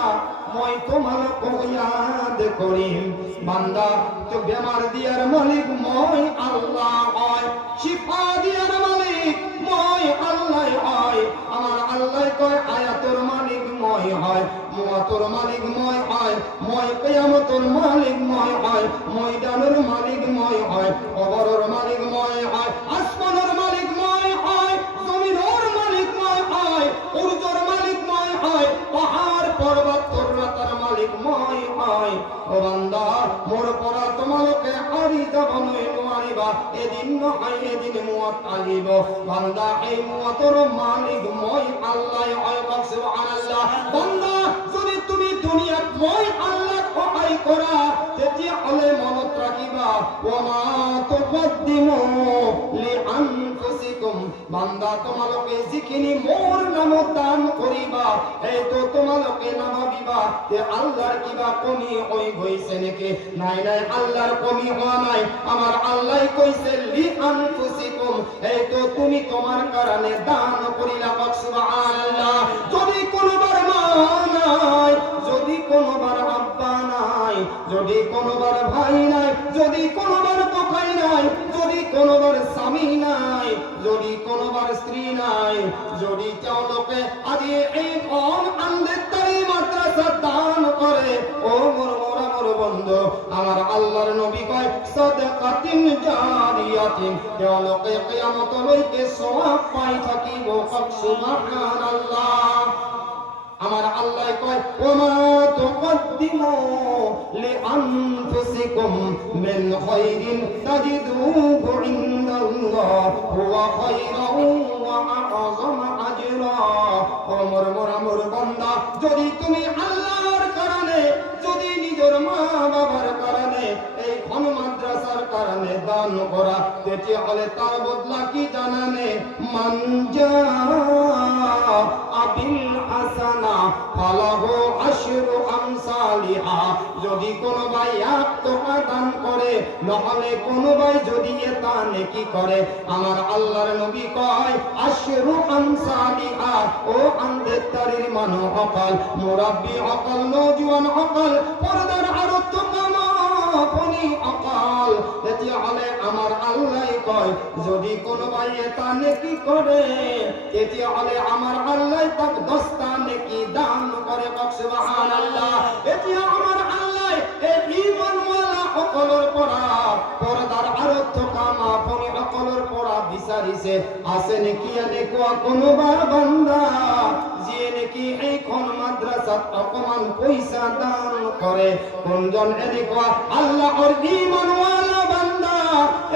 মই তোমাকে ইয়াদ করিম বান্দা তো বেমার দিয়ার মালিক মই আল্লাহ হয় শিফা দিয়ার মালিক মই আল্লাহ হয় আমার আল্লাহ কয় আয়াতের মালিক মই হয় মুয়াতের মালিক মই হয় মই কিয়ামতের মালিক মই হয় ময়দানের মালিক মই হয় কবরের মালিক মই হয় আসমানের মালিক মই হয় জমিনের মালিক মই হয় সূর্যের মালিক মই হয় পাহাড় পর্বত তরতার মালিক মই হয় ও বান্দা মোর পরা তোমালোকে হারি যাব নইনো আনিবা এদিন নহয় এদিন মুয়াত আইব বান্দা এই মুয়াতের মালিক মই আল্লাহ হয় সুবহানাল্লাহ বান্দা যদি তুমি দুনিয়াত মই আল্লাহ সহায় করা তেতিয়া হলে মনত রাখিবা ওমা তুকদ্দিমু লিআনফুসিকুম বান্দা তোমালোকে যিখিনি মোর নামত দান করিবা এই তো তোমালোকে নামাবিবা যে আল্লাহর কিবা কমি হই গইছে নাকি নাই নাই আল্লাহর কমি হওয়া নাই আমার আল্লাহ কইছে লিআনফুসিকুম এই তো তুমি তোমার কারণে দান করিলা সুবহানাল্লাহ যদি কোনোবার মা নাই যদি কোনোবার আব্বা নাই যদি কোনোবার ভাই নাই যদি কোনোবার কোকাই নাই যদি কোনোবার স্বামী নাই যদি কোনোবার স্ত্রী নাই যদি তেওঁলোকে আজি এই কম আন্দেতারি মাদ্রাসা দান করে ও মোর বন্ধু আমার আল্লাহর নবী কয় সাদাকাতিন জারিয়াতিন তেওঁলোকে কিয়ামতলৈকে সওয়াব পাই থাকিব সুবহানাল্লাহ আমার আল্লাহ কয় ওমা তুকদ্দিমু লিআনফুসিকুম মিন খায়রিন তাজিদুহু ইনদাল্লাহ হুয়া খায়রান ওয়া আ'যামা আজরা মোর বান্দা যদি তুমি আল্লাহর কারণে যদি নিজের মা বাবার কারণে এই ঘন মাদ্রাসার কারণে দান করা তেতিয়া হলে তার বদলা কি জানানে মানজা আবিল হাসানা ফালাহু আশরু আমসালিহা যদি কোন ভাই 1 টাকা দান করে নহলে কোন ভাই যদি এটা নেকি করে আমার আল্লাহর নবী কয় আশরু আমসালিহা ও আন্দেতারির মানুষ অকল মুরাব্বি অকল নওজোয়ান অকল পর্দার আরত কামা ফনি অকল তেতিয়া হলে আমার আল্লাহ কয় যদি কোন ভাই এটা নেকি করে তেতিয়া হলে আমার আল্লাহ তাক 10টা নেকি দান করে সুবহানাল্লাহ এতিয়া আমার আল্লাহ এই ঈমানওয়ালা অকলর পরা পর্দার আরত কামা ফনি অকলর পরা বিচারিছে আছে নেকি এনেকুৱা কোনোবা বান্দা যিয়ে নেকি এইখন মাদ্রাসাত অকমান পয়সা দান করে কোনজন এনেকুৱা আল্লাহর ঈমানওয়ালা বান্দা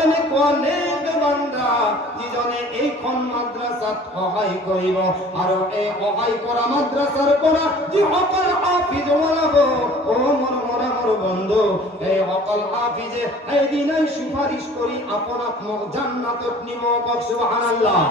এনেকুৱা নেক বান্দা যিজনে এইখন মাদ্রাসাত সহায় কৰিব আৰু এই সহায় কৰা মাদ্রাসাৰ পৰা যি অকল হাফিজ ওলাব ও মোৰ বন্ধু এই অকল হাফিজে এই দিনাই সুপারিশ কৰি আপোনাক জান্নাতত নিব সুবহানাল্লাহ।